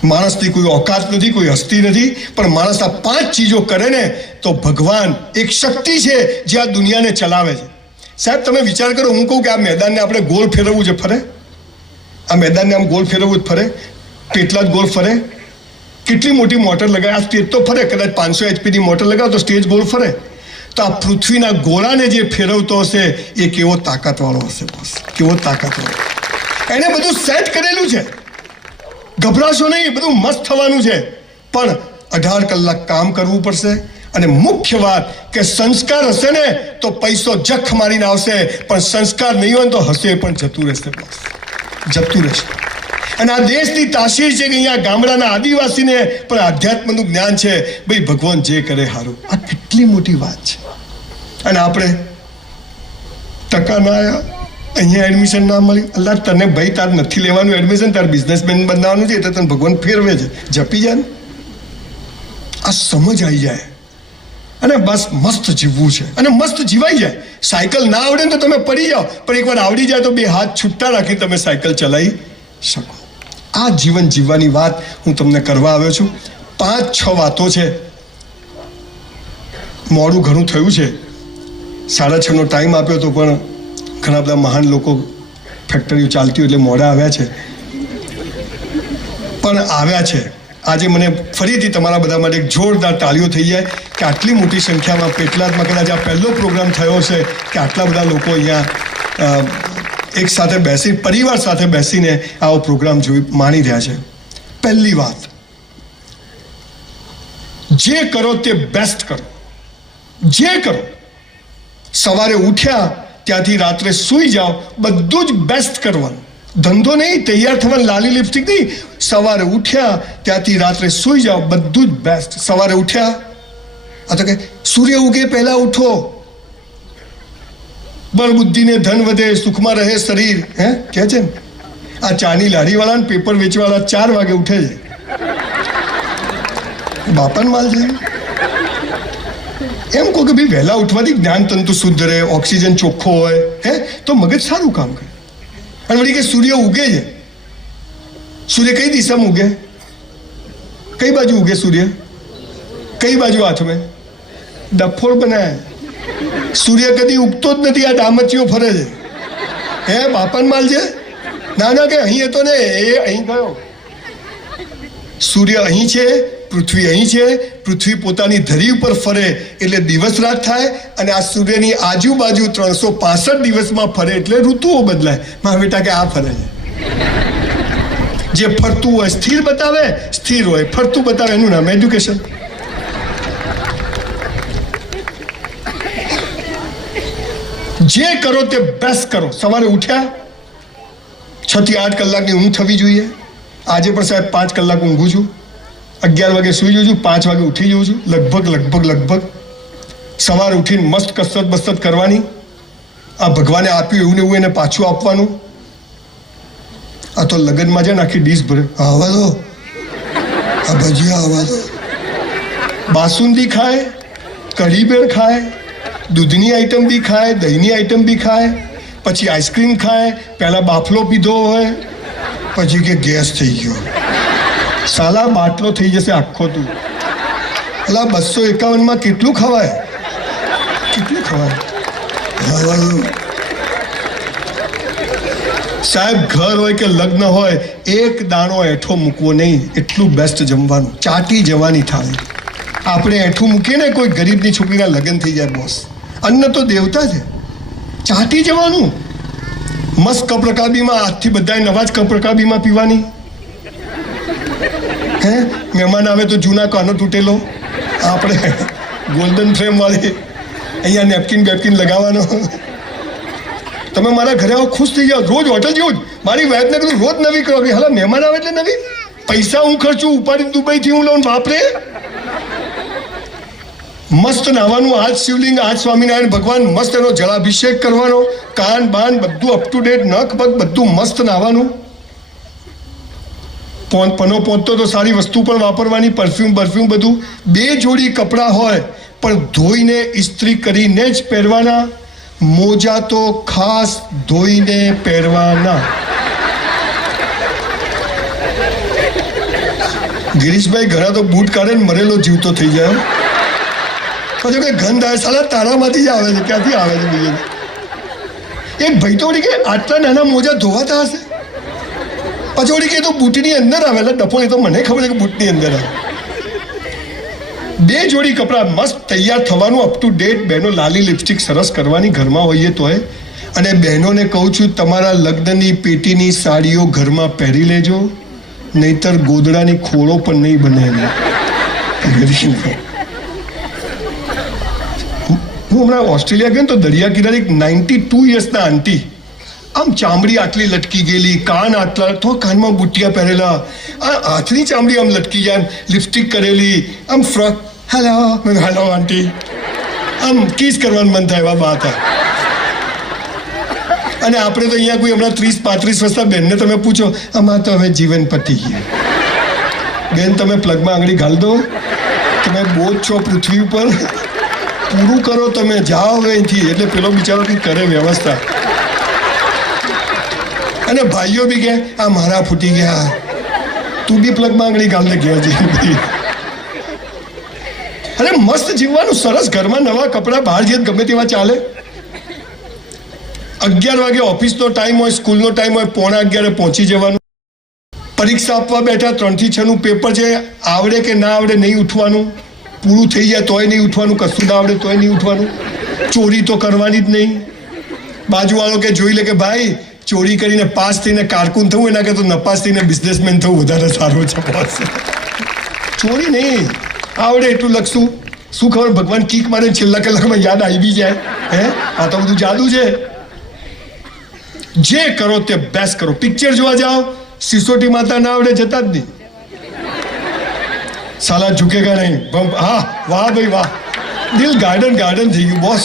માણસની કોઈ ઓકાત નથી, કોઈ હસ્તી નથી, પણ માણસ આ 5 ચીજો કરે ને તો ભગવાન એક શક્તિ છે જે આ દુનિયાને ચલાવે છે. સાહેબ તમે વિચાર કરો, હું કહું કે આ મેદાનને આપણે ગોળ ફેરવવું છે, ફરે? આ મેદાનને આમ ગોળ ફેરવવું જ ફરે? કેટલા જ ગોળ ફરે? કેટલી મોટી મોટર લગાવે? આ સ્ટેજ તો ફરે, કદાચ 500 HP મોટર લગાવો તો સ્ટેજ ગોળ ફરે. તો આ પૃથ્વીના ગોળાને જે ફેરવતો હશે એ કેવો તાકાતવાળો હશે બોસ, કેવો તાકાતવાળો. એને બધું સેટ કરેલું છે, ગભરાશો નહીં, બધું મસ્ત થવાનું છે, પણ 18 કલાક કામ કરવું પડશે. અને મુખ્ય વાત કે સંસ્કાર હશે ને તો પૈસો જખ મારીને આવશે, પણ સંસ્કાર નહીં હોય તો હશે પણ જતું રહેશે બોસ, જતું રહેશે. અને આ દેશની તાસીર છે કે અહીંયા ગામડાના આદિવાસીને પણ આધ્યાત્મનું જ્ઞાન છે. ભાઈ ભગવાન જે કરે સારું. આ કેટલી મોટી વાત છે. અને આપણે ટકા ના આવ્યા, અહીંયા એડમિશન ના મળ્યું. અલ્લાહ તને ભાઈ તાર નથી લેવાનું એડમિશન, તાર બિઝનેસમેન બનાવવાનું છે, એટલે તને ભગવાન ફેરવે છે. જપી જાય ને, આ સમજ આવી જાય અને બસ મસ્ત જીવવું છે અને મસ્ત જીવાઈ જાય. સાયકલ ના આવડે ને તો તમે પડી જાઓ, પણ એકવાર આવડી જાય તો 2 હાથ છૂટા રાખી તમે સાયકલ ચલાવી શકો. આ જીવન જીવવાની વાત હું તમને કરવા આવ્યો છું. 5-6 વાતો છે. મોડું ઘણું થયું છે, 6:30નો ટાઈમ આપ્યો તો પણ ઘણા બધા મહાન લોકો ફેક્ટરીઓ ચાલતી હોય એટલે મોડા આવ્યા છે, પણ આવ્યા છે. આજે મને ફરીથી તમારા બધા માટે એક જોરદાર તાળીઓ થઈ જાય કે આટલી મોટી સંખ્યામાં પેટલાદમાં કદાચ આ પહેલો પ્રોગ્રામ થયો છે કે આટલા બધા લોકો અહીંયા એક સાથે બેસી, પરિવાર સાથે બેસીને આવો પ્રોગ્રામ માણી રહ્યા છે. પહેલી વાત, જે કરો તે બેસ્ટ કરો. જે કરો, સવારે ઉઠ્યા ત્યાંથી રાત્રે સૂઈ જાઓ, બધું જ બેસ્ટ કરવાનું. ધંધો નહીં, તૈયાર થવાનું, લાલી લિપસ્ટિક નહીં. સવારે ઉઠ્યા ત્યાંથી રાત્રે સૂઈ જાઓ, બધું જ બેસ્ટ. સવારે ઉઠ્યા, આ તો કે સૂર્ય ઉગે પહેલા ઉઠો, બળ બુદ્ધિને ધન વધે, સુખમાં રહે શરીર. હે કે છે ને આ ચાની લારીવાળા ને પેપર વેચવાળા 4 વાગે ઉઠે છે, બાપાને માલ છે. એમ કહો કે ભાઈ વહેલા ઉઠવાથી જ્ઞાન તંતુ શુદ્ધ રહે, ઓક્સિજન ચોખ્ખો હોય, હે તો મગજ સારું કામ કરે. અને વળી કે સૂર્ય ઉગે છે, સૂર્ય કઈ દિશામાં ઉગે? કઈ બાજુ ઉગે સૂર્ય? કઈ બાજુ હાથમાં? ડફોળ બનાય. સૂર્ય કદી ઉગતો જ નથી, આ ડામચીઓ ફરે છે. હે બાપાન માલ છે? ના ના, કે અહીં હતો ને, એ અહીં ગયો. સૂર્ય અહીં છે, પૃથ્વી અહીં છે. પૃથ્વી પોતાની ધરી ઉપર ફરે એટલે દિવસ રાત થાય, અને આ સૂર્યની આજુબાજુ 365 દિવસમાં ફરે એટલે ઋતુઓ બદલાય. મારા બેટા કે આ ફરે છે. જે ફરતું હોય સ્થિર બતાવે, સ્થિર હોય ફરતું બતાવે, એનું નામ એજ્યુકેશન. જે કરો તે બેસ્ટ કરો. સવારે ઉઠ્યા 6 થી 8 કલાકની ઊંઘ થવી જોઈએ. આજે પણ સાહેબ 5 કલાક ઊંઘું છું, 11 વાગે સૂઈ જઉં છું, 5 વાગે ઉઠી જઉં છું, લગભગ. સવારે ઉઠીને મસ્ત કસરત બસરત કરવાની. આ ભગવાને આપ્યું એવું ને એવું એને પાછું આપવાનું. આ તો લગ્નમાં જાય ને આખી ડીશ ભરે, આવા દો, આ ભજીયા આવા દો, બાસુંદી ખાય, કઢી બેર ખાય, દૂધની આઈટમ બી ખાય, દહીંની આઈટમ બી ખાય, પછી આઈસ્ક્રીમ ખાય. પહેલા બાફલો પીધો હોય, પછી કે ગેસ થઈ ગયો, સાલા બાટલો થઈ જશે આખો. તું અલા 251માં કેટલું ખવાય? કેટલું ખવાય? સાહેબ ઘર હોય કે લગ્ન હોય, એક દાણો એઠો મૂકવો નહીં, એટલું બેસ્ટ જમવાનું, ચાટી જવાની થાળી. આપણે એઠું મૂકીએ ને, કોઈ ગરીબની છોકરીના લગ્ન થઈ જાય બોસ, અન્ન તો દેવતા છે, ચાટી જવાનું. મસ્ત કપ રકાબીમાં, આજથી બધાએ નવા જ કપ રકાબીમાં પીવાની. હે મહેમાન આવે તો જૂના કાનો તૂટેલો, આપણે ગોલ્ડન ફ્રેમ વાળી, અહીંયા નેપકિન બેપકિન લગાવવાનો. તમે મારા ઘરે આવો ખુશ થઈ જાઓ, રોજ હોટલ જેવું જ. મારી વાઈફને કીધું રોજ નવી કરો, કે હાલા મહેમાન આવે એટલે નવી. પૈસા હું ખર્ચું, ઉપાડી દુબઈથી હું લઉં, બાપરે. મસ્ત નાવાનું, આજ શિવલિંગ, આજ સ્વામિનારાયણ ભગવાન, મસ્ત એનો જળાભિષેક કરવાનો, કાન બાન બધું અપ ટુ ડેટ, નખ પગ બધું મસ્ત નાવાનું. પનો પહોંચતો તો સારી વસ્તુ પણ વાપરવાની, પરફ્યુમ બધું. 2 જોડી કપડાં હોય પણ ધોઈને ઇસ્ત્રી કરીને જ પહેરવાના. મોજા તો ખાસ ધોઈને પહેરવાના. ગિરીશભાઈ ઘણા તો બૂટ કાઢે ને મરેલો જીવતો થઈ જાય. પછી કઈ ગંધ આવે, સાલા તારામાંથી જ આવે છે, ક્યાંથી આવે છે બીજે? એક ભાઈ તો કે આટલા નાના મોજા ધોવાતા હશે. પછી ઓળી કે તો બૂટની અંદર આવે, એટલે ડફો એ તો મને ખબર છે કે બૂટની અંદર આવે. 2 જોડી કપડાં મસ્ત તૈયાર થવાનું, અપ ટુ ડેટ. બહેનો લાલી લિપસ્ટિક સરસ કરવાની ઘરમાં હોઈએ તોય. અને બહેનોને કહું છું, તમારા લગ્નની પેટીની સાડીઓ ઘરમાં પહેરી લેજો, નહીતર ગોદડાની ખોળો પણ નહીં બને. હું હમણાં ઓસ્ટ્રેલિયા ગયો તો દરિયા કિનારે 92 યર્સના આંટી, આમ ચામડી આટલી લટકી ગયેલી, કાન આટલા, તો કાનમાં બુટિયા પહેરેલા, હાથની ચામડી આમ લટકી જાય, લિપસ્ટિક કરેલી, આમ ફ્રોક. હેલો હેલો આંટી, આમ કિસ કરવાનું મન થાય એવા બા હતા. અને આપણે તો અહીંયા કોઈ હમણાં 30-35 વર્ષના બેનને તમે પૂછો, આમાં તો હવે જીવન પતી ગયું. બેન તમે પ્લગમાં આંગળી ઘાલ દો, તમે બોજ છો પૃથ્વી ઉપર, પૂરું કરો, તમે જાઓ અહીંથી. એટલે પેલો બિચારો કંઈ કરે વ્યવસ્થા. અને ભાઈઓ બી કે આ મારા ફૂટી ગયા, તું બી પ્લગમાં આંગળી ઘાલ દે ગયા જઈ. અરે મસ્ત જીવવાનું, સરસ, ઘરમાં નવા કપડાં, બહાર જઈએ ગમે તેવા ચાલે. 11 વાગે ઓફિસનો ટાઈમ હોય, સ્કૂલનો ટાઈમ હોય, 11:15 પહોંચી જવાનું. પરીક્ષા આપવા બેઠા, 3 થી 6 નું પેપર છે, આવડે કે ના આવડે નહીં ઉઠવાનું, પૂરું થઈ જાય તોય નહીં ઉઠવાનું, કશું ના આવડે તોય નહીં ઉઠવાનું. ચોરી તો કરવાની જ નહીં. બાજુવાળો કે જોઈ લે કે ભાઈ ચોરી કરીને પાસ થઈને કારકુન થવું એના કરતાં નપાસ થઈને બિઝનેસમેન થવું વધારે સારું છે. ચોરી નહીં, આવડે એટલું લખશું. શું ખબર ભગવાન કીક મારે છેલ્લા કલાકમાં યાદ આવી બી જાય. આ તો બધું જાદુ છે. જે કરો તે બેસ્ટ કરો. પિક્ચર જોવા જાઓ, સિસોટી માતા ના આવડે જતા જ નહીં. સાલા ઝુકેગા નહીં. હા વાહ ભાઈ વાહ, દિલ ગાર્ડન થઈ ગયું બોસ.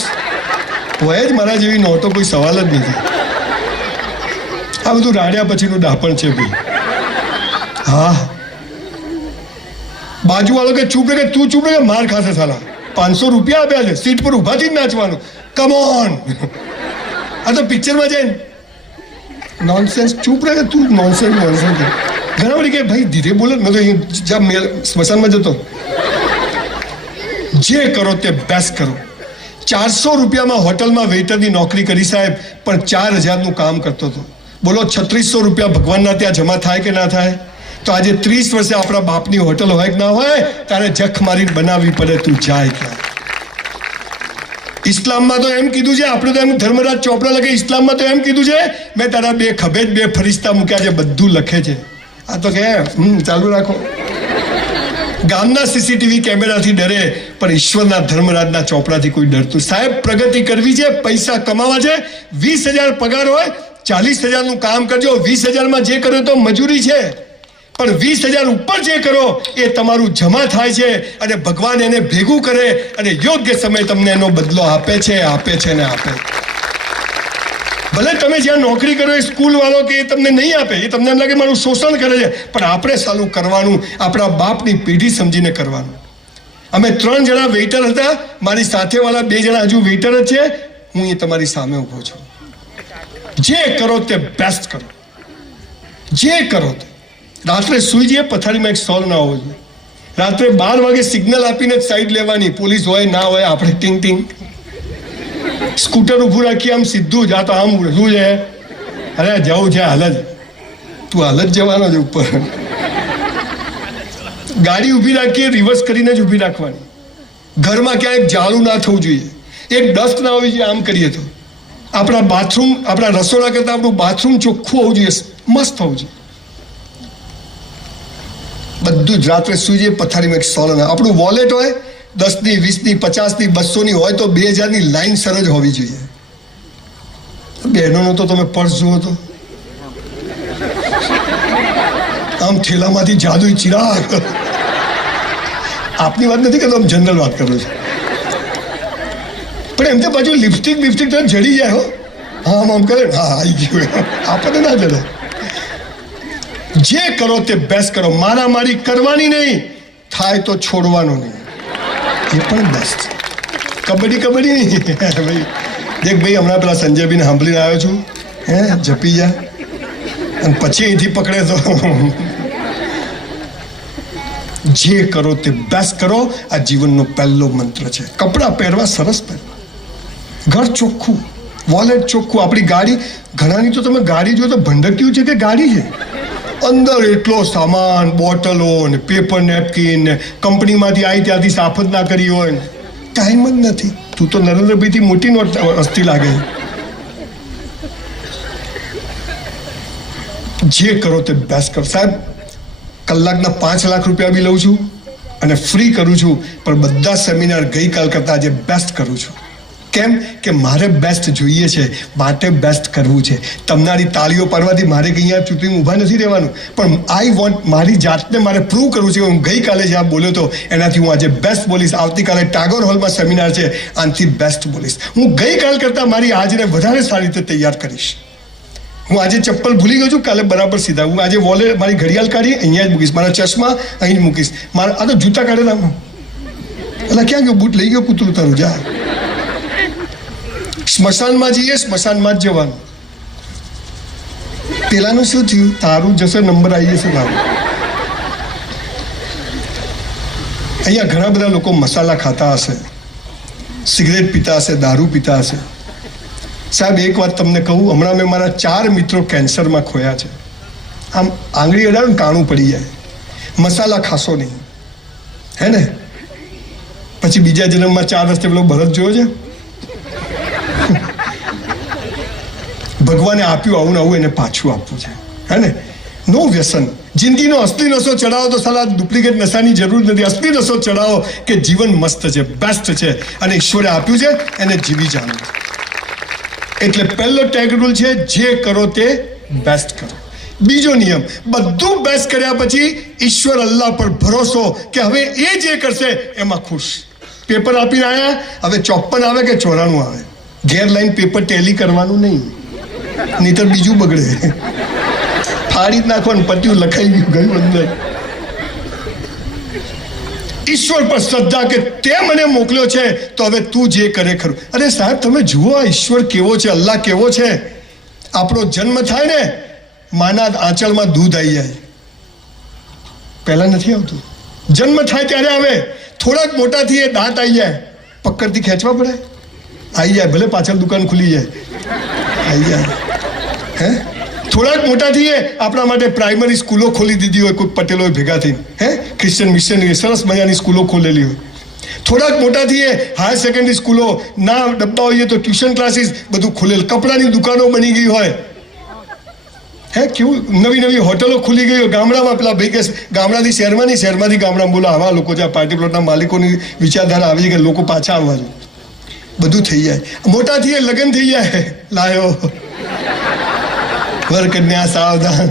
હોય જ મારા જેવી નોટો, કોઈ સવાલ જ નથી. આ બધું રાડ્યા પછીનું ડાપણ છે ભાઈ. હા, બાજુવાળો કે ચૂપ રે, તું ચૂપ રે, માર ખાશે સાલા. 500 રૂપિયા આપ્યા છે, સીટ પર ઉભાથી જ નાચવાનું. Come on. આ તો પિક્ચરમાં જાય નોનસેન્સ. ચૂપ રહે તું, નોનસેન્સ. ઘણા વળી કે ભાઈ ધીરે બોલે. મેં તો જ્યાં સ્મશાનમાં જતો, જે કરો તે બેસ્ટ કરો. 400 રૂપિયામાં હોટલમાં વેઇટરની નોકરી કરી સાહેબ, પણ 4000નું કામ કરતો હતો. બોલો 3600 રૂપિયા ભગવાનના ત્યાં જમા થાય કે ના થાય? તો આજે 30 વર્ષે આપણા બાપની હોટલ હોય કે ના હોય, તારે જખ મારીને બનાવવી પડે. તું જાય ક્યાં? ઇસ્લામમાં તો એમ કીધું છે, આપણે તો એમ ધર્મરાજ ચોપડા લખે. ઇસ્લામમાં તો એમ કીધું છે, મેં તારા 2 ખભે 2 ફરિશ્તા મૂક્યા છે. બધું લખે છે. આ તો કે ચાલુ રાખો. ગામના સીસીટીવી કેમેરાથી ડરે, પણ ઈશ્વરના ધર્મરાજના ચોપડાથી કોઈ ડરતું. સાહેબ પ્રગતિ કરવી છે, પૈસા કમાવા છે. 20,000 પગાર હોય, 40,000નું કામ કરજો. 20,000માં જે કરો તો મજૂરી છે, પણ 20,000 ઉપર જે કરો એ તમારું જમા થાય છે, અને ભગવાન એને ભેગું કરે અને યોગ્ય સમય તમને એનો બદલો આપે છે. ભલે તમે જ્યાં નોકરી કરો એ સ્કૂલ વાળો કે એ તમને નહીં આપે, એ તમને એમ લાગે મારું શોષણ કરે છે, પણ આપણે સાલું કરવાનું, આપણા બાપની પેઢી સમજીને કરવાનું. અમે 3 જણા વેઇટર હતા, મારી સાથેવાળા 2 જણા હજુ વેઇટર જ છે. હું એ તમારી સામે ઊભો છું. જે કરો તે બેસ્ટ કરો. જે કરો તે. રાત્રે સુઈ જઈએ, પથારીમાં એક સોલ ના હોવો જોઈએ. રાત્રે 12 વાગે સિગ્નલ આપીને જ સાઈડ લેવાની. પોલીસ હોય ના હોય, આપણે ટીંગ ટીંગ. સ્કૂટર ઊભું રાખી આમ સીધું જ. આ તો આમ શું છે? અરે જવું છે, હાલ જ. તું હાલ જ જવાનો છે ઉપર. ગાડી ઊભી રાખીએ, રિવર્સ કરીને જ ઊભી રાખવાની. ઘરમાં ક્યાંય જાળું ના થવું જોઈએ, એક ડસ્ટ ના હોવી જોઈએ. આમ કરીએ તો આપણા બાથરૂમ, આપણા રસોડા કરતાં આપણું બાથરૂમ ચોખ્ખું હોવું જોઈએ, મસ્ત હોવું જોઈએ. બધું જ રાત્રે સુઈ જઈએ, પથારીમાં એક સોલ. આપણું વોલેટ હોય 10ની, 20ની, 50ની, 200ની હોય તો 2000ની લાઈન સર જ હોવી જોઈએ. બહેનોનો તો તમે પર્સ જુઓ તો આમ થેલામાંથી જાદુઈ ચિરાગ. આપની વાત નથી કરતો, આમ જનરલ વાત કરું છું. પણ એમ તો પાછું લિપસ્ટિક તો જડી જાય. હો, આમ કરે, હા આવી ગયું. આપણને ના જડે. જે કરો તે બેસ્ટ કરો. મારામારી કરવાની નહીં, થાય તો છોડવાનો નહીં, એ પણ બેસ્ટ. કબડ્ડી નહીં ભાઈ. દેખ ભાઈ, હમણાં પેલા સંજયભાઈને સાંભળીને આવ્યો છું, જપી જા અને પછી અહીંથી પકડે તો. જે કરો તે બેસ્ટ કરો. આ જીવનનો પહેલો મંત્ર છે. કપડાં પહેરવા સરસ પહેરવા, ઘર ચોખ્ખું, વોલેટ ચોખ્ખું. આપણી ગાડી, ઘણાની તો તમે ગાડી જો તો ભંડક્યું છે કે ગાડી છે, અંદર એટલો સામાન, બોટલો ને પેપર નેપકિન ને કંપનીમાંથી આવી ત્યાંથી સાફ જ ના કરી હોય ને ટાઈમ જ નથી. તું તો નરેન્દ્રભાઈથી મોટી નોટ હસ્તી લાગે. જે કરો તે બેસ્ટ કરો. સાહેબ, કલાકના 5 લાખ રૂપિયા બી લઉં છું અને ફ્રી કરું છું, પણ બધા સેમિનાર ગઈકાલ કરતાં આજે બેસ્ટ કરું છું. કેમ કે મારે બેસ્ટ જોઈએ છે, માટે બેસ્ટ કરવું છે. તમારી તાળીઓ પાડવાથી મારે કંઈ અહીંયા ચૂંટણી ઊભા નથી રહેવાનું, પણ આઈ વોન્ટ, મારી જાતને મારે પ્રૂવ કરવું છે. હું ગઈકાલે જ્યાં બોલ્યો હતો એનાથી હું આજે બેસ્ટ બોલીશ. આવતીકાલે ટાગોર હોલમાં સેમિનાર છે, આનાથી બેસ્ટ બોલીશ. હું ગઈકાલ કરતાં મારી આજને વધારે સારી રીતે તૈયાર કરીશ. હું આજે ચપ્પલ ભૂલી ગયો છું, કાલે બરાબર સીધા. હું આજે વોલેટ, મારી ઘડિયાળ કાઢી અહીંયા જ મૂકીશ, મારા ચશ્મા અહીં જ મૂકીશ. મારા આ તો જૂતા કાઢેલા. એટલે ક્યાં ગયો બૂટ? લઈ ગયો પૂતળું તારું. જા, સ્મશાનમાં જઈએ, સ્મશાનમાં જ જવાનું. પેલાનું શું થયું? તારું જશે, નંબર આવી જશે તારું. અહીંયા ઘણા બધા લોકો મસાલા ખાતા હશે, સિગરેટ પીતા હશે, દારૂ પીતા હશે. સાહેબ, એક વાત તમને કહું, હમણાં મેં મારા 4 મિત્રો કેન્સરમાં ખોયા છે. આમ આંગળી અડાડો ને કાણું પડી જાય. મસાલા ખાશો નહીં, હે ને? પછી બીજા જન્મમાં 4 રસ્તે પેલો ભરત જોયો છે, ભગવાને આપ્યું આવું ને આવું, એને પાછું આપવું છે, હે ને? નો વ્યસન. જિંદગીનો અસલી નશો ચડાવો તો સાલા ડુપ્લિકેટ નશાની જરૂર નથી. અસલી નશો ચડાવો કે જીવન મસ્ત છે, બેસ્ટ છે અને ઈશ્વરે આપ્યું છે, એને જીવી જાણો. એટલે પહેલો ટેગ રૂલ છે, જે કરો તે બેસ્ટ કરો. બીજો નિયમ, બધું બેસ્ટ કર્યા પછી ઈશ્વર અલ્લાહ પર ભરોસો કે હવે એ જે કરશે એમાં ખુશ. પેપર આપીને આવ્યા, હવે 54 આવે કે 94 આવે, ઘેર લાઈન પેપર ટેલી કરવાનું નહીં, નહીતર બીજું બગડે. ફાડી જ નાખવાનું, પત્યું લખાઈ ગયું અંદર. ઈશ્વર પર શ્રદ્ધા કે તે મને મોકલ્યો છે તો હવે તું જે કરે ખરું. અરે સાહેબ, તમે જુઓ આ ઈશ્વર કેવો છે, અલ્લાહ કેવો છે. આપણો જન્મ થાય ને, માના આંચળમાં દૂધ આવી જાય, પહેલા નથી આવતું. જન્મ થાય ત્યારે આવે, થોડાક મોટા થઈએ દાંત આવી જાય, પકડથી ખેંચવા પડે, આવી જાય. ભલે પાછળ દુકાન ખુલી જાય, આવી જાય. હે, થોડાક મોટા થઈએ, આપણા માટે પ્રાઇમરી સ્કૂલો ખોલી દીધી હોય કોઈ પટેલોએ ભેગા થઈને, હે, ક્રિશ્ચિયન મિશનરી સરસ મજાની સ્કૂલો ખોલેલી હોય. થોડાક મોટા થઈએ, હાયર સેકન્ડરી સ્કૂલો ના ડબ્બા હોઈએ તો ટ્યુશન ક્લાસીસ બધું ખુલેલ, કપડાની દુકાનો બની ગઈ હોય, હે, કેવું નવી નવી હોટલો ખુલી ગઈ હોય. ગામડામાં પેલા ભાઈ કે ગામડાથી શહેરમાં નહીં, શહેરમાંથી ગામડામાં, બોલો આવા લોકો છે. પાર્ટી પ્લોટના માલિકોની વિચારધારા આવી કે લોકો પાછા આવવા છે, બધું થઈ જાય. મોટા થઈએ, લગ્ન થઈ જાય, લાયો વર કન્યા સાવધાન.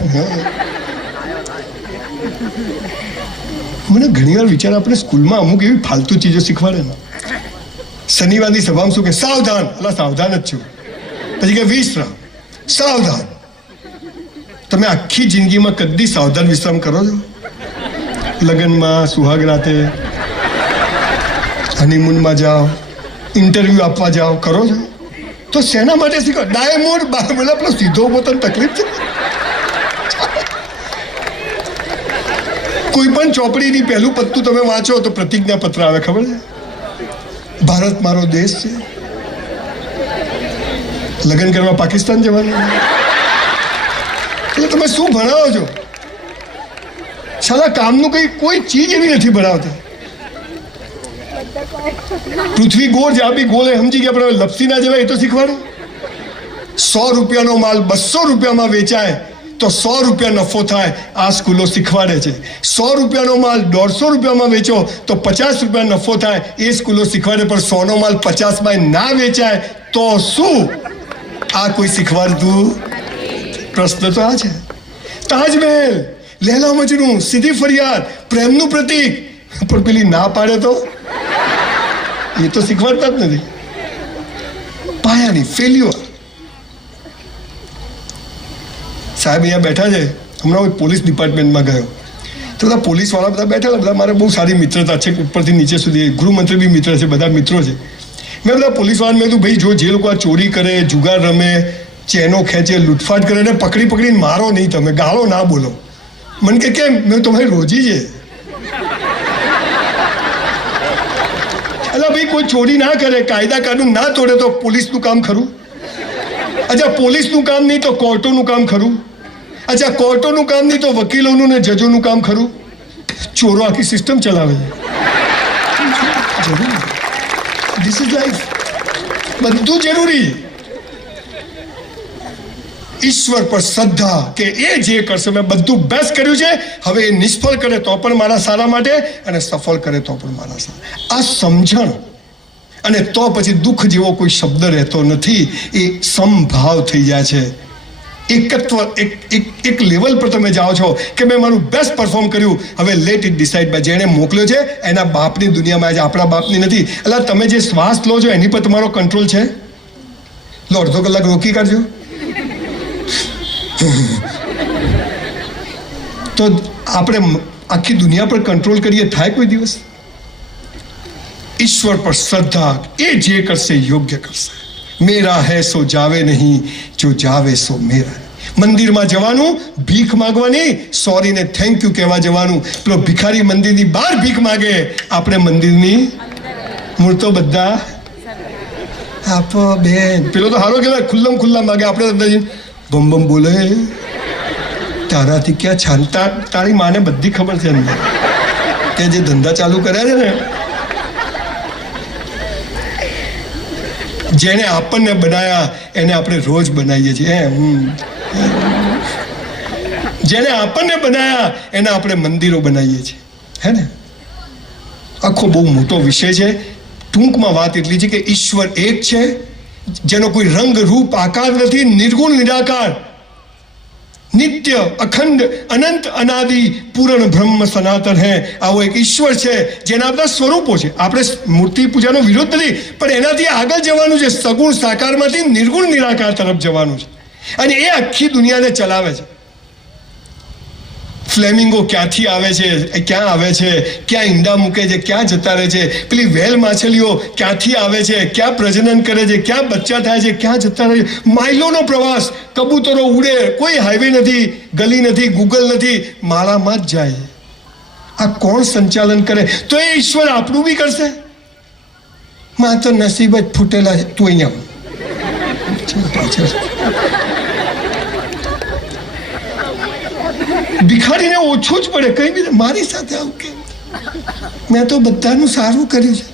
મને ઘણી વાર વિચાર, આપણે સ્કૂલમાં અમુક એવી ફાલતુ ચીજો શીખવાડે ને. શનિવારની સભામાં શું કે? સાવધાન. એટલે સાવધાન જ છું. પછી કે વિશ્રામ, સાવધાન. તમે આખી જિંદગીમાં કદી સાવધાન વિશ્રામ કરો છો? લગ્નમાં, સુહાગ રાતે, હનીમૂનમાં જાઓ, ઇન્ટરવ્યુ આપવા જાઓ, કરો છો? તો શેના માટે શીખો? ડાયમંડ મને પેલો સીધો પોતાની તકલીફ છે. કોઈ પણ ચોપડીની પહેલું પત્તું તમે વાંચો તો પ્રતિજ્ઞા પત્ર આવે, ખબર છે? ભારત મારો દેશ છે. લગ્ન કરવા પાકિસ્તાન જવાનું. એટલે તમે શું ભણાવો છો? સાલા કામનું કોઈ ચીજ એવી નથી ભણાવતા. પૃથ્વી ગોળ છે, આપી ગોળ સમજી ગયા, પણ લપસી ના જવાય એ તો શીખવાડો. 100 રૂપિયાનો માલ 200 રૂપિયામાં વેચાય તો 100 રૂપિયા નફો થાય, આ સ્કૂલો શીખવાડે છે. 100 રૂપિયાનો માલ 150 રૂપિયામાં વેચો તો 50 રૂપિયા નફો થાય, એ સ્કૂલો શીખવાડે. પણ 100નો માલ 50માં ના વેચાય તો શું? આ કોઈ શીખવાડતું? પ્રશ્ન તો આ છે. તાજમહેલ, લૈલા મજનુ, સીધી ફરિયાદ, પ્રેમનું પ્રતીક, પણ પેલી ના પાડે તો એ તો શીખવાડતા જ નથી. પાયાની ફેલ્યુઅર. સાહેબ અહીંયા બેઠા છે, હમણાં હું પોલીસ ડિપાર્ટમેન્ટમાં ગયો તો બધા પોલીસવાળા બધા બેઠેલા, બધા મારે બહુ સારી મિત્રતા છે, ઉપરથી નીચે સુધી. ગૃહમંત્રી બી મિત્ર છે, બધા મિત્રો છે. મેં બધા પોલીસવાળાને મેં કીધું, ભાઈ જો જે લોકો આ ચોરી કરે, જુગાર રમે, ચેનો ખેંચે, લૂંટફાટ કરે ને પકડીને મારો નહીં, તમે ગાળો ના બોલો. મને કે કેમ? મેં તમારી રોજી છે. એટલે ભાઈ કોઈ ચોરી ના કરે, કાયદા કાનૂન ના તોડે તો પોલીસનું કામ ખરું? અચ્છા, પોલીસનું કામ નહીં તો કોર્ટોનું કામ ખરું? અચ્છા, કોર્ટોનું કામ નહીં તો વકીલોનું ને જજોનું કામ ખરું? ચોરો આખી સિસ્ટમ ચલાવે છે. This is life. બધું જરૂરી. ઈશ્વર પર શ્રદ્ધા કે એ જે કરશે મેં બધું બેસ્ટ કર્યું છે, હવે એ નિષ્ફળ કરે તો પણ મારા સારા માટે અને સફળ કરે તો પણ મારા સારા. આ સમજણ અને તો પછી દુઃખ જેવો કોઈ શબ્દ રહેતો નથી. એ સમભાવ થઈ જાય છે. એકત્વ, એક લેવલ પર તમે જાઓ છો કે મેં મારું બેસ્ટ પરફોર્મ કર્યું, હવે લેટ ઇટ ડિસાઇડ બાય. જેણે મોકલ્યો છે એના બાપની દુનિયામાં, આજે આપણા બાપની નથી. એટલે તમે જે શ્વાસ લો છો એની પર તમારો કંટ્રોલ છે? લો, અડધો કલાક રોકી કાઢજો. તો આપણે આખી દુનિયા પર કંટ્રોલ કરીએ, થાય કોઈ દિવસ? ઈશ્વર પર શ્રદ્ધા, એ જે કરશે યોગ્ય કરશે. મેરા હૈ સો જાવે નહીં, જો જાવે સો મેરા. મંદિરમાં જવાનું, ભીખ માંગવાની, સોરી ને થેન્ક યુ કહેવા જવાનું. પેલો ભિખારી મંદિરની બહાર ભીખ માગે, આપણે મંદિરની મૂળ તો બધા આપો બેન. પેલો તો હારો કહેવાય, ખુલ્લા માગે, આપણે અંદર બમ બમ બોલે. તારાથી ક્યાં છાનતા? તારી માને બધી ખબર છે અંદર કે જે ધંધા ચાલુ કર્યા છે ને, જેને આપણને બનાયા એને આપણે રોજ બનાવીએ છીએ. જેને આપણને બનાયા એને આપણે મંદિરો બનાવીએ છીએ, હે ને? આખો બહુ મોટો વિષય છે. ટૂંકમાં વાત એટલી છે કે ઈશ્વર એક છે, જેનો કોઈ રંગ રૂપ આકાર નથી, નિર્ગુણ નિરાકાર, નિત્ય અખંડ અનંત અનાદિ પૂર્ણ બ્રહ્મ સનાતન હે. આવો એક ઈશ્વર છે જેના બધા સ્વરૂપો છે. આપણે મૂર્તિ પૂજાનો વિરોધ નથી, પણ એનાથી આગળ જવાનું છે. સગુણ સાકારમાંથી નિર્ગુણ નિરાકાર તરફ જવાનું છે, અને એ આખી દુનિયાને ચલાવે છે. ફ્લેમિંગો ક્યાંથી આવે છે, ક્યાં આવે છે, ક્યાં ઈંડા મૂકે છે, ક્યાં જતા રહે છે. પેલી વેલ માછલીઓ ક્યાંથી આવે છે, ક્યાં પ્રજનન કરે છે, ક્યાં બચ્ચા થાય છે, ક્યાં જતા રહે છે. માઇલોનો પ્રવાસ, કબૂતરો ઉડે, કોઈ હાઈવે નથી, ગલી નથી, ગૂગલ નથી, માળામાં જ જાય. આ કોણ સંચાલન કરે? તો એ ઈશ્વર આપણું બી કરશે? માં તો નસીબ જ ફૂટેલા છે. તું અહીંયા ભિખારીને ઓછું જ પડે, કઈ બી મારી સાથે આવું કેમ? મેં તો બધાનું સારું કર્યું છે.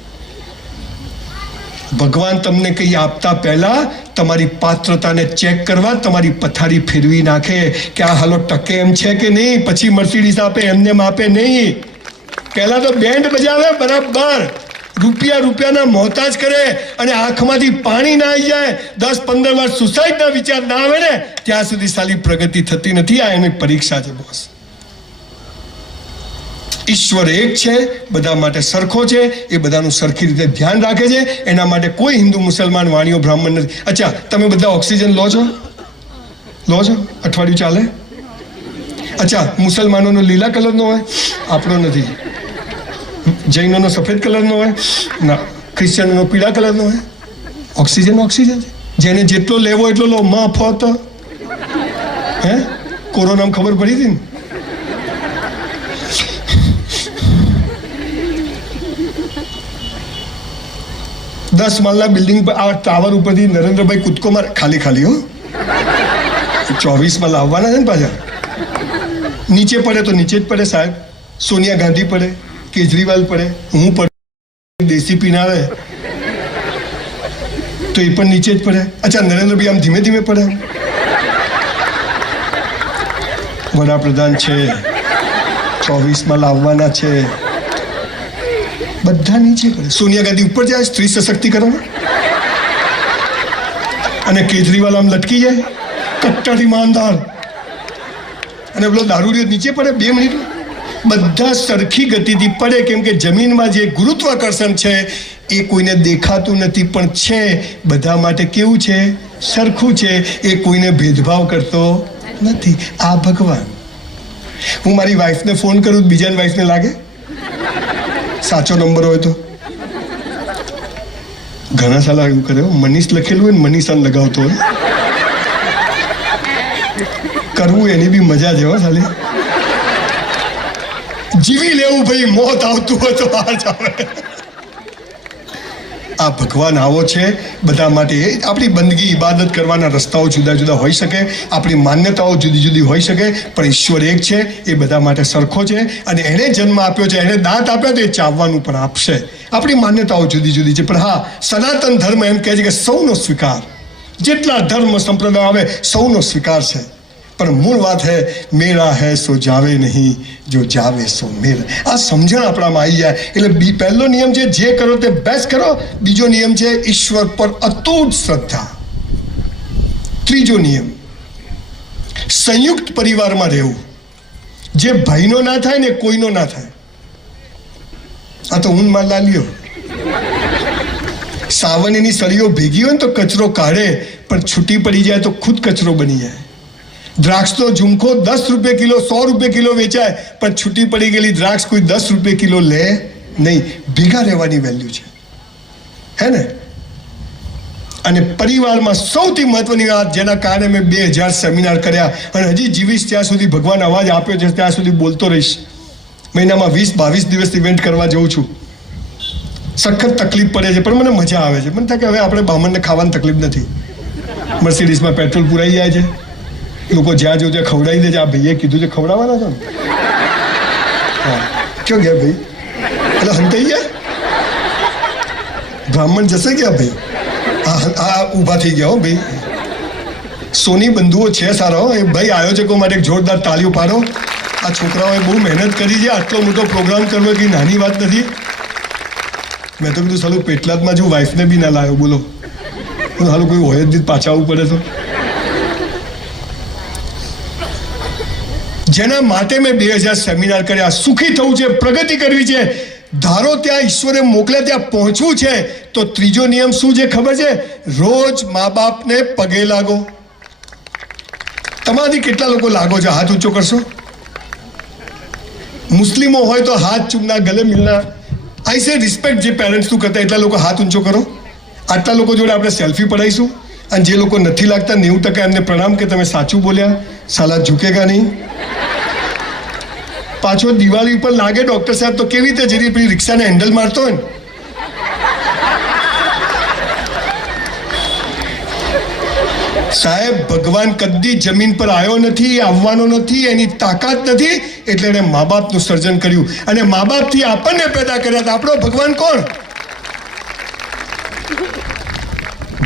ભગવાન તમને કંઈ આપતા પહેલા તમારી પાત્રતાને ચેક કરવા તમારી પથારી ફેરવી નાખે કે આ હાલો ટકે એમ છે કે નહીં. પછી મર્સિડીઝ આપે, એમને આપે નહીં. પહેલા તો બેન્ડ બજાવે બરાબર, રૂપિયાના મોહતાજ કરે, અને આંખમાંથી પાણી ના આવી જાય, 10-15 વાર સુસાઇડના વિચાર ના આવે ને ત્યાં સુધી સાલી પ્રગતિ થતી નથી. આ એની પરીક્ષા છે બોસ. ઈશ્વર એક છે, બધા માટે સરખો છે, એ બધાનું સરખી રીતે ધ્યાન રાખે છે. એના માટે કોઈ હિન્દુ, મુસલમાન, વાણીઓ, બ્રાહ્મણ નથી. અચ્છા, તમે બધા ઓક્સિજન લો છો? અઠવાડિયું ચાલે? અચ્છા, મુસલમાનોનો લીલા કલરનો હોય, આપણો નથી. જૈનોનો સફેદ કલરનો હોય ના, ક્રિશ્ચિયનોનો પીળા કલરનો હોય. ઓક્સિજન છે. જેને જેટલો લેવો એટલો લો, મફત. હે, કોરોનામાં ખબર પડી હતી ને? દસ માળના બિલ્ડિંગ પર, આ ટાવર ઉપરથી નરેન્દ્રભાઈ કૂદકો મારે, ખાલી હો. 24 માળ આવવાના છે ને પાછા. નીચે પડે તો નીચે જ પડે સાહેબ. સોનિયા ગાંધી પડે, કેજરીવાલ પડે, હું પડે, દેશી પીનારે તો એ પણ નીચે જ પડે. અચ્છા, નરેન્દ્રભાઈ આમ ધીમે ધીમે પડે. વડાપ્રધાન છે, 24 લાવવાના છે, બધા નીચે પડે. સોનિયા ગાંધી ઉપર જાય, સ્ત્રી સશક્તિકરણ, અને કેજરીવાલ આમ લટકી જાય, કટ્ટર ઈમાનદાર, અને પેલો દારૂડિયો નીચે પડે 2 મિનિટ. બધા સરખી ગતિથી પડે, કેમ કે જમીનમાં જે ગુરુત્વાકર્ષણ છે એ કોઈને દેખાતું નથી, પણ છે. બધા માટે કેવું છે? સરખું છે. એ કોઈને ભેદભાવ કરતો નથી. આ ભગવાન હું મારી વાઈફને ફોન કરું બીજાની વાઈફને લાગે? સાચો નંબર હોય તો ઘણા સાલા એવું કરે. મનીષ લખેલું હોય ને મનીષાને લગાવતો હોય. કરવું એની બી મજા છે હો સાલી. જીવી લેવું ભાઈ, મોત આવતું હોય તો બહાર જાવે. આ ભગવાન આવો છે બધા માટે. આપણી બંદગી ઇબાદત કરવાના રસ્તાઓ જુદા જુદા હોઈ શકે, આપણી માન્યતાઓ જુદી જુદી હોઈ શકે, પણ ઈશ્વર એક છે, એ બધા માટે સરખો છે. અને એણે જન્મ આપ્યો છે, એણે દાંત આપ્યા તો એ ચાવવાનું પણ આપશે. આપણી માન્યતાઓ જુદી જુદી છે, પણ હા, સનાતન ધર્મ એમ કહે છે કે સૌનો સ્વીકાર, જેટલા ધર્મ સંપ્રદાય આવે સૌનો સ્વીકાર છે. પણ મૂળ વાત હે મેરા હે સો જાવે નહીં, જો જાવે સો મેરા. આ સમજણ આપણામાં આવી જાય એટલે પહેલો નિયમ છે જે કરો તે બેસ્ટ કરો. બીજો નિયમ છે ઈશ્વર પર અતૂટ શ્રદ્ધા. ત્રીજો નિયમ સંયુક્ત પરિવારમાં રહેવું. જે ભાઈનો ના થાય ને કોઈનો ના થાય. આ તો ઊન માં લાલ્યો. સાવનની સળીઓ ભેગી હોય ને તો કચરો કાઢે, પણ છૂટી પડી જાય તો ખુદ કચરો બની જાય. દ્રાક્ષનો ઝુમખો 10 રૂપિયા કિલો 100 રૂપિયા કિલો વેચાય, પણ છૂટી પડી ગયેલી દ્રાક્ષ કોઈ 10 રૂપિયા કિલો લે નહીં. ભેગા રહેવાની વેલ્યુ છે, હે ને? અને પરિવારમાં સૌથી મહત્વની વાત, જેના કારણે મેં 2000 સેમિનાર કર્યા અને હજી જીવીશ ત્યાં સુધી, ભગવાન અવાજ આપ્યો છે ત્યાં સુધી બોલતો રહીશ. મહિનામાં 20-22 દિવસ ઇવેન્ટ કરવા જઉં છું. સખત તકલીફ પડે છે પણ મને મજા આવે છે. મને થાય કે હવે આપણે બામણને ખાવાની તકલીફ નથી. મર્સિડીઝમાં પેટ્રોલ પુરાઈ જાય છે, લોકો જ્યાં જો ત્યાં ખવડાવી દે છે. આ ભાઈએ કીધું છે ખવડાવવાના છો ને? હા, ક્યાં ગયા ભાઈ? એટલે હંતાઈ ગયા. બ્રાહ્મણ જશે ક્યાં ભાઈ? આ ઊભા થઈ ગયા હો ભાઈ. સોની બંધુઓ છે સારા હો. એ ભાઈ આયોજકો માટે એક જોરદાર તાળીઓ પાડો. આ છોકરાઓએ બહુ મહેનત કરી છે. આટલો મોટો પ્રોગ્રામ કરવો એ નાની વાત નથી. મેં તો કીધું સાલું પેટલાદમાં જો વાઈફને બી ના લાવ્યો, બોલો. સાલું કોઈ હોય જ નહીં, પાછા આવવું પડે તો. જેના માટે મેં 2000 સેમિનાર કર્યા. સુખી થવું છે, પ્રગતિ કરવી છે, ધારો ત્યાં ઈશ્વરે મોકલે ત્યાં પહોંચવું છે, તો ત્રીજો નિયમ શું છે ખબર છે? રોજ મા બાપને પગે લાગો. તમારાથી કેટલા લોકો લાગો છો? હાથ ઊંચો કરશો. મુસ્લિમો હોય તો હાથ ચૂમના, ગલે મિલના. આઈ સે રિસ્પેક્ટ. જે પેરેન્ટ્સ તું કરતા એટલા લોકો હાથ ઊંચો કરો. આટલા લોકો જોડે આપણે સેલ્ફી પડાવીશું. અને જે લોકો નથી લાગતા 90% એમને પ્રણામ કે તમે સાચું બોલ્યા, સાલા ઝૂકેગા નહીં. પાછો દિવાળી ઉપર લાગે ડોક્ટર સાહેબ તો કેવી રીતે જેરી પેલી રિક્ષાને હેન્ડલ મારતો હોય ને. સાહેબ, ભગવાન કદી જમીન પર આવ્યો નથી, આવવાનો નથી, એની તાકાત નથી, એટલે એને મા બાપનું સર્જન કર્યું. અને મા બાપથી આપણને પેદા કર્યા હતા. આપણો ભગવાન કોણ?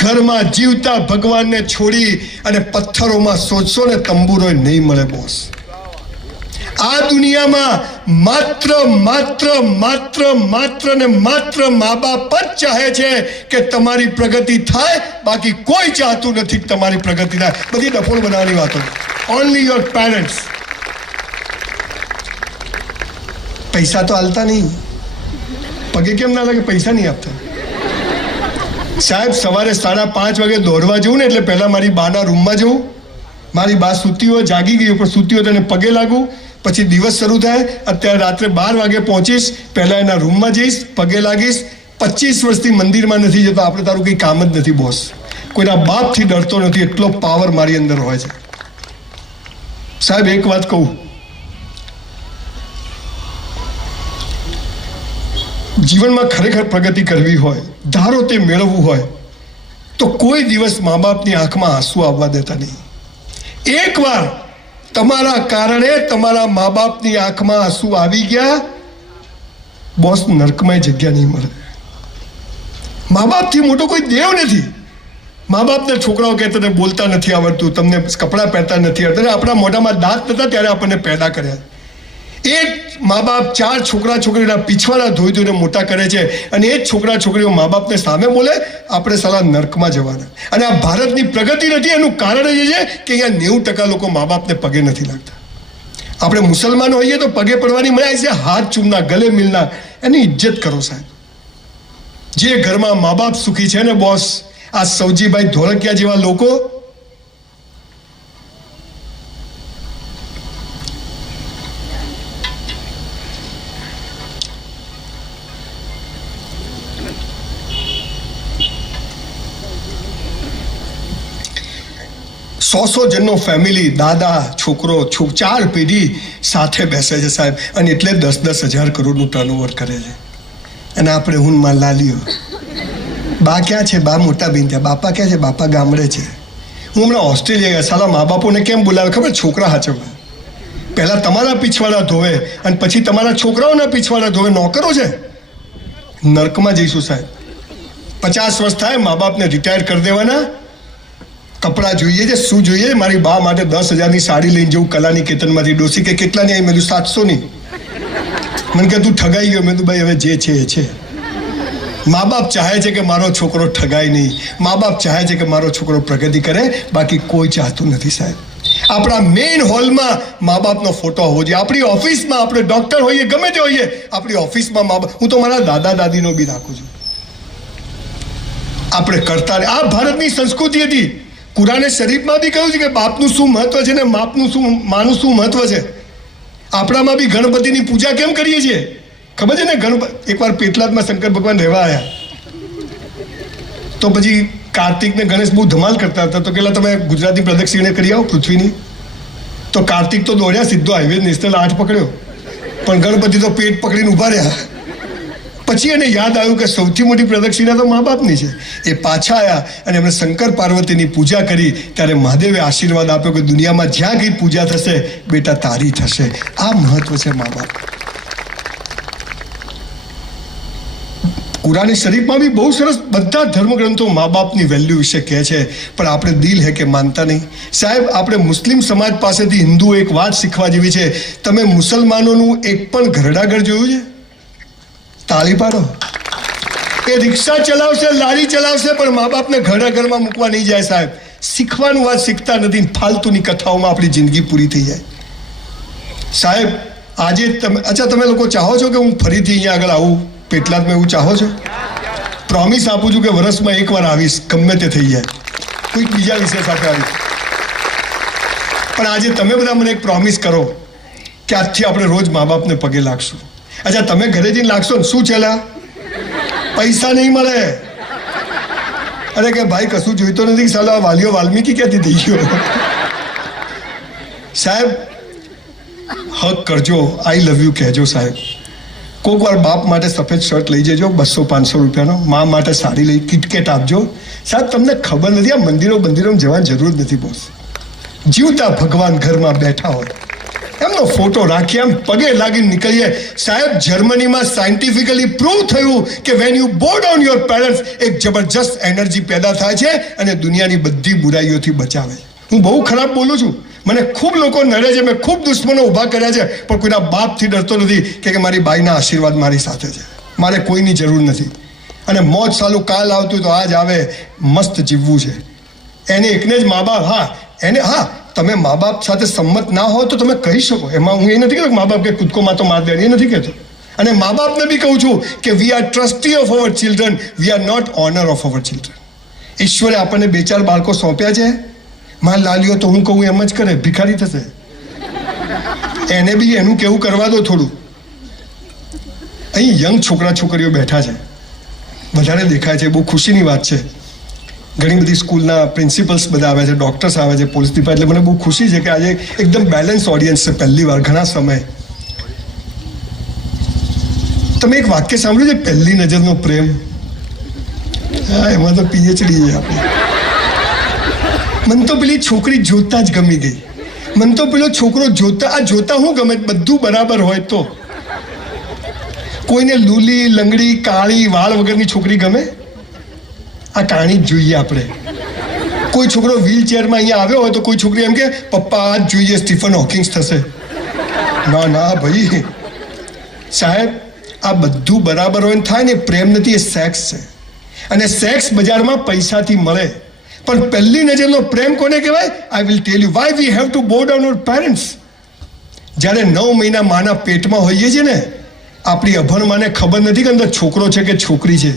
ઘરમાં જીવતા ભગવાનને છોડી અને પથ્થરોમાં શોધશો ને તંબુરો નહીં મળે બોસ. આ દુનિયામાં માત્ર ને માત્ર મા બાપ જ ચાહે છે કે તમારી પ્રગતિ થાય. બાકી કોઈ ચાહતું નથી કે તમારી પ્રગતિ થાય. બધી ડફોળ બનાવવાની વાતો. Only your parents. પૈસા તો હાલતા નહીં. પગે કેમ ના લાગે? પૈસા નહીં આપતા. સાહેબ, સવારે 5:30 વાગે દોડવા જવું ને એટલે પહેલા મારી બાના રૂમમાં જવું. મારી બા સૂતી હોય, જાગી ગઈ પણ સૂતી હોય તો એને પગે લાગવું. પછી દિવસ શરૂ થાય. અત્યારે રાત્રે 12 વાગે પહોંચીશ, પહેલા એના રૂમમાં જઈશ, પગે લાગીશ. 25 વર્ષથી મંદિરમાં નથી જતો. આપણે તારું કંઈ કામ જ નથી બોસ. કોઈના બાપથી ડરતો નથી, એટલો પાવર મારી અંદર હોય છે. સાહેબ, એક વાત કહું, જીવનમાં ખરેખર પ્રગતિ કરવી હોય, ધારો તે મેળવવું હોય, તો કોઈ દિવસ મા બાપની આંખમાં આંસુ આવવા દેતા નહીં. એકવાર તમારા કારણે તમારા મા બાપની આંખમાં આંસુ આવી ગયા, બોસ, નરકમાં જગ્યા નહીં મળે. મા બાપથી મોટો કોઈ દેવ નથી. મા બાપને છોકરાઓ કહેતા ને બોલતા નથી આવડતું, તમને કપડાં પહેરતા નથી આવડતા. આપણા મોઢામાં દાંત નતા ત્યારે આપણને પેદા કર્યા. એક મા બાપ 4 છોકરા છોકરીના પીછવાડા ધોઈ ધોઈને મોટા કરે છે, અને એ જ છોકરા છોકરીઓ મા બાપને સામે બોલે, આપણે સાલા નર્કમાં જવાના. અને આ ભારતની પ્રગતિ નથી. એનું કારણ એ છે કે અહીંયા 90% લોકો મા બાપને પગે નથી લાગતા. આપણે મુસલમાન હોઈએ તો પગે પડવાની મજા છે, હાથ ચૂમના, ગલે મિલના. એની ઇજ્જત કરો સાહેબ. જે ઘરમાં મા બાપ સુખી છે ને બોસ, આ સૌજીભાઈ ધોળકિયા જેવા લોકો 100 જણનો ફેમિલી, દાદા, છોકરો, 4 પેઢી સાથે બેસે છે સાહેબ, અને એટલે 10-10 હજાર કરોડનું ટર્નઓવર કરે છે. અને આપણે હું માં લાલીઓ, બા ક્યાં છે? બા મોટા બેન ત્યાં. બાપા ક્યાં છે? બાપા ગામડે છે. હું હમણાં ઓસ્ટ્રેલિયા ગયા, સાલા મા બાપોને કેમ બોલાવે ખબર? છોકરા હાચવવા. પહેલાં તમારા પીછવાડા ધોવે અને પછી તમારા છોકરાઓના પીછવાડા ધોવે. નોકરો છે. નર્કમાં જઈશું સાહેબ. 50 વર્ષ થાય, મા બાપને રિટાયર કરી દેવાના. કપડાં જોઈએ છે, શું જોઈએ? મારી બા માટે 10,000ની સાડી લઈને જવું કલાની કેતનમાંથી. ડોસી કે કેટલાની આવી? મેં કીધું 700ની. મને કે તું ઠગાઈ ગયો. મેં કીધું ભાઈ હવે જે છે એ છે. મા બાપ ચાહે છે કે મારો છોકરો ઠગાય નહીં. મા બાપ ચાહે છે કે મારો છોકરો પ્રગતિ કરે, બાકી કોઈ ચાહતું નથી સાહેબ. આપણા મેઇન હોલમાં મા બાપનો ફોટો હોવો જોઈએ. આપણી ઓફિસમાં, આપણે ડોક્ટર હોઈએ, ગમે તે હોઈએ, આપણી ઓફિસમાં મા બાપ. હું તો મારા દાદા દાદીનો બી રાખું છું. આપણે કરતા આ ભારતની સંસ્કૃતિ હતી. કુરાને શરીફમાં બી કહ્યું છે કે બાપનું શું મહત્વ છે ને માનું શું મહત્વ છે. આપણામાં બી ગણપતિની પૂજા કેમ કરીએ છીએ ખબર છે ને? એકવાર પેટલાદમાં શંકર ભગવાન રહેવા આવ્યા, તો પછી કાર્તિક ને ગણેશ બહુ ધમાલ કરતા હતા. તો પેલા તમે ગુજરાતી પ્રદક્ષિણા કરી આવો પૃથ્વીની. તો કાર્તિક તો દોડ્યા સીધો હાઈવે નેશનલ 8 પકડ્યો, પણ ગણપતિ તો પેટ પકડીને ઊભા રહ્યા. પછી એને યાદ આવ્યું કે સૌથી મોટી પ્રદક્ષિણા તો મા બાપની છે. એ પાછા આવ્યા અને એમણે શંકર પાર્વતીની પૂજા કરી. ત્યારે મહાદેવે આશીર્વાદ આપ્યો કે દુનિયામાં જ્યાં કંઈ પૂજા થશે બેટા તારી થશે. આ મહત્વ છે મા બાપ. કુરાન શરીફમાં બી બહુ સરસ બધા ધર્મગ્રંથો મા બાપની વેલ્યુ વિશે કહે છે, પણ આપણે દિલ હે કે માનતા નહીં સાહેબ. આપણે મુસ્લિમ સમાજ પાસેથી હિન્દુઓ એક વાત શીખવા જેવી છે. તમે મુસલમાનોનું એક પણ ઘરડાઘર જોયું છે? તાળી પાડો. એ રિક્ષા ચલાવશે, લારી ચલાવશે, પણ મા બાપને ઘરમાં મૂકવા નહીં જાય સાહેબ. શીખવાનું વાત શીખતા નથી. ફાલતુની કથાઓમાં આપણી જિંદગી પૂરી થઈ જાય સાહેબ. આજે તમે લોકો ચાહો છો કે હું ફરીથી અહીંયા આગળ આવું પેટલાદમાં? એવું ચાહો છો? પ્રોમિસ આપું છું કે વર્ષમાં એકવાર આવીશ, ગમે તે થઈ જાય. કોઈક બીજા વિષય સાથે આવીશ. પણ આજે તમે બધા મને એક પ્રોમિસ કરો કે આજથી આપણે રોજ મા બાપને પગે લાગશું. અચ્છા, તમે ઘરે જઈને લાગશો ને શું ચલા? પૈસા નહીં મળે. અરે કે ભાઈ કશું જોઈતો નથી, સાલો આ વાલીઓ વાલ્મીકી ક્યાંથી થઈ ગયો? સાહેબ હક કરજો, આઈ લવ યુ કહેજો સાહેબ. કોઈક વાર બાપ માટે સફેદ શર્ટ લઈ જજો 200-500 રૂપિયાનો. મા માટે સાડી લઈ કિટકેટ આપજો સાહેબ. તમને ખબર નથી આ મંદિરોમાં જવાની જરૂર નથી બોસ. જીવતા ભગવાન ઘરમાં બેઠા હોય, એમનો ફોટો રાખીએ, એમ પગે લાગીને નીકળીએ સાહેબ. જર્મનીમાં સાયન્ટિફિકલી પ્રૂવ થયું કે વેન યુ બો ડાઉન યોર પેરેન્ટ્સ, એક જબરજસ્ત એનર્જી પેદા થાય છે અને દુનિયાની બધી બુરાઈઓથી બચાવે છે. હું બહુ ખરાબ બોલું છું, મને ખૂબ લોકો નડે છે, મેં ખૂબ દુશ્મનો ઊભા કર્યા છે, પણ કોઈના બાપથી ડરતો નથી કે મારી બાઈના આશીર્વાદ મારી સાથે છે. મારે કોઈની જરૂર નથી. અને મોજ સાલું કાલ આવતું તો આજ આવે, મસ્ત જીવવું છે. એને એકને જ મા બાપ, તમે મા બાપ સાથે સંમત ના હો તો તમે કહી શકો. એમાં હું એ નથી કહેતો મા બાપ કે કૂદકો માતો માર દે, એ નથી કહેતો. અને મા બાપને બી કહું છું કે we are trustee of our children, we are not owner of our children. ઈશ્વરે આપણને 2-4 બાળકો સોંપ્યા છે. માં લાલ્યો તો હું કહું એમ જ કરે, ભિખારી થશે. એને બી એનું કેવું કરવા દો થોડું. અહીં યંગ છોકરા છોકરીઓ બેઠા છે, વધારે દેખાય છે, બહુ ખુશીની વાત છે. ઘણી બધી સ્કૂલના પ્રિન્સિપલ્સ બધા આવે છે, ડૉક્ટર્સ આવે છે, પોલીસ ડિપાર્ટમેન્ટ. એટલે મને બહુ ખુશી છે કે આજે એકદમ બેલેન્સ ઓડિયન્સ છે પહેલી વાર ઘણા સમય. તમે એક વાક્ય સાંભળ્યું છે, પહેલી નજરનો પ્રેમ? હા, એમાં તો પીએચડી છે આપણે. મને તો પેલી છોકરી જોતા જ ગમી ગઈ. મને તો પેલો છોકરો જોતા હું ગમે, બધું બરાબર હોય તો. કોઈને લૂલી, લંગડી, કાળી, વાળ વગરની છોકરી ગમે? આ કાણી જ જોઈએ આપણે. કોઈ છોકરો વ્હીલચેરમાં અહીંયા આવ્યો હોય તો કોઈ છોકરી એમ કે પપ્પા આ જ જોઈએ, સ્ટીફન હોકિંગ્સ થશે. ના ભાઈ સાહેબ, આ બધું બરાબર હોય થાય ને, પ્રેમ નથી, એ સેક્સ છે. અને સેક્સ બજારમાં પૈસાથી મળે, પણ પહેલી નજરનો પ્રેમ કોને કહેવાય? I will tell you why we have to બો ડાઉન અવર પેરેન્ટ્સ. જ્યારે 9 મહિના માના પેટમાં હોઈએ છીએ ને, આપણી અભણ માને ખબર નથી કે અંદર છોકરો છે કે છોકરી છે,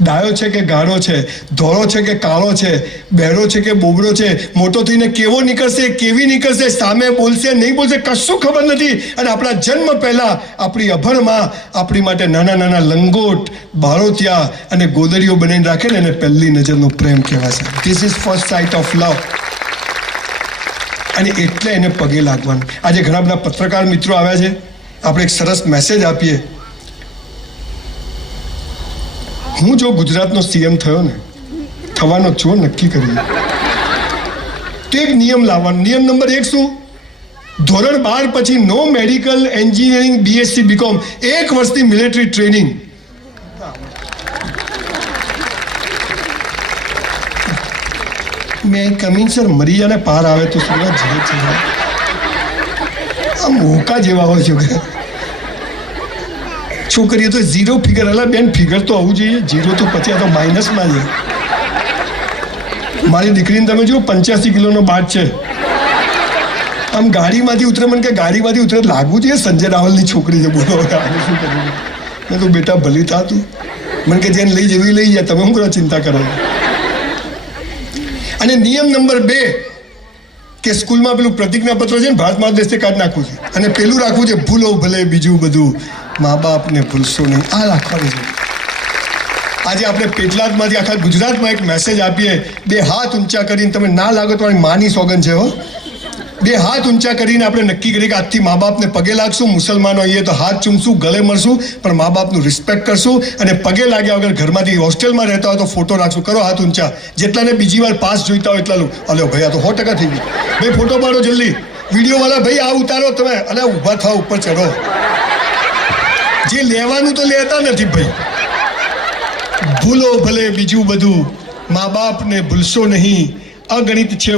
ડાયો છે કે ગાળો છે, ધોળો છે કે કાળો છે, બહેરો છે કે બોબડો છે, મોટો થઈને કેવો નીકળશે, કેવી નીકળશે, સામે બોલશે નહીં બોલશે, કશું ખબર નથી. અને આપણા જન્મ પહેલા આપણી અભણમાં આપણી માટે નાના નાના લંગોટ, બાળોતિયા અને ગોદરીઓ બનાવીને રાખે ને, એને પહેલી નજરનો પ્રેમ કહેવાય છે. This is first site of લવ. અને એટલે એને પગે લાગવાનું. આજે ઘણા બધા પત્રકાર મિત્રો આવ્યા છે, આપણે એક સરસ મેસેજ આપીએ. હું જો ગુજરાતનો સીએમ થયો ને, થવાનો છો નક્કી કર્યું, તો એક નિયમ લાવવાનો. નિયમ નંબર 1 શું? ધોરણ 12 પછી નો મેડિકલ, એન્જિનિયરિંગ, બીએસસી, બીકોમ, 1 વર્ષની મિલિટરી ટ્રેનિંગ. મેં કમિંગ સર મરીજાને પાર આવે તો સુરત જીવે છે. આ મોકા જેવા હોય છે. છોકરીઓ તો 0 ફિગર, અલા બેન ફિગર તો આવવું જોઈએ. 0 તો પછી આ તો માઇનસમાં છે. મારી દીકરીને તમે જુઓ, 85 કિલોનો બાટ છે. આમ ગાડીમાંથી ઉતરે, મને કે ગાડીમાંથી ઉતરે લાગવું જોઈએ સંજય રાવલની છોકરી છે. બોલો શું કર્યું? મેં તો બેટા ભલી થતું. મને કે જેને લઈ જવી લઈ જાય, તમે શું કરો ચિંતા કરો. અને નિયમ નંબર 2 કે સ્કૂલમાં પેલું પ્રતિજ્ઞાપત્ર છે ને, ભારત મારો દેશ કાઢી નાખવું છે. અને પેલું રાખવું છે, ભૂલો ભલે બીજું બધું, મા બાપને ભૂલશો નહીં. આ રાખવાનું છે. આજે આપણે પેટલાદમાંથી આખા ગુજરાતમાં એક મેસેજ આપીએ, 2 હાથ ઊંચા કરીને, તમે ના લાગો તો મારી માની સોગન છે હો. 2 હાથ ઊંચા કરીને આપણે નક્કી કરીએ કે આજથી મા બાપને પગે લાગશું. મુસલમાનો આવીએ તો હાથ ચૂમશું, ગળે મળશું, પણ મા બાપનું રિસ્પેક્ટ કરશું. અને પગે લાગ્યા વગર ઘરમાંથી હોસ્ટેલમાં રહેતા હોય તો ફોટો રાખશું. કરો હાથ ઊંચા. જેટલાને બીજી વાર પાસ જોઈતા હોય એટલા લોકો. અલ્યો ભાઈ, આ તો 100% થઈ ગયું. ભાઈ ફોટો પાડો જલ્દી. વિડીયો વાળા ભાઈ આ ઉતારો તમે. અલ્યા ઊભા થાવ, ઉપર ચડો. જે લેવાનું તો લેતા નથી ભાઈ. ભૂલો ભલે બીજું બધું, મા બાપને ભૂલશો નહીં. અગણિત છે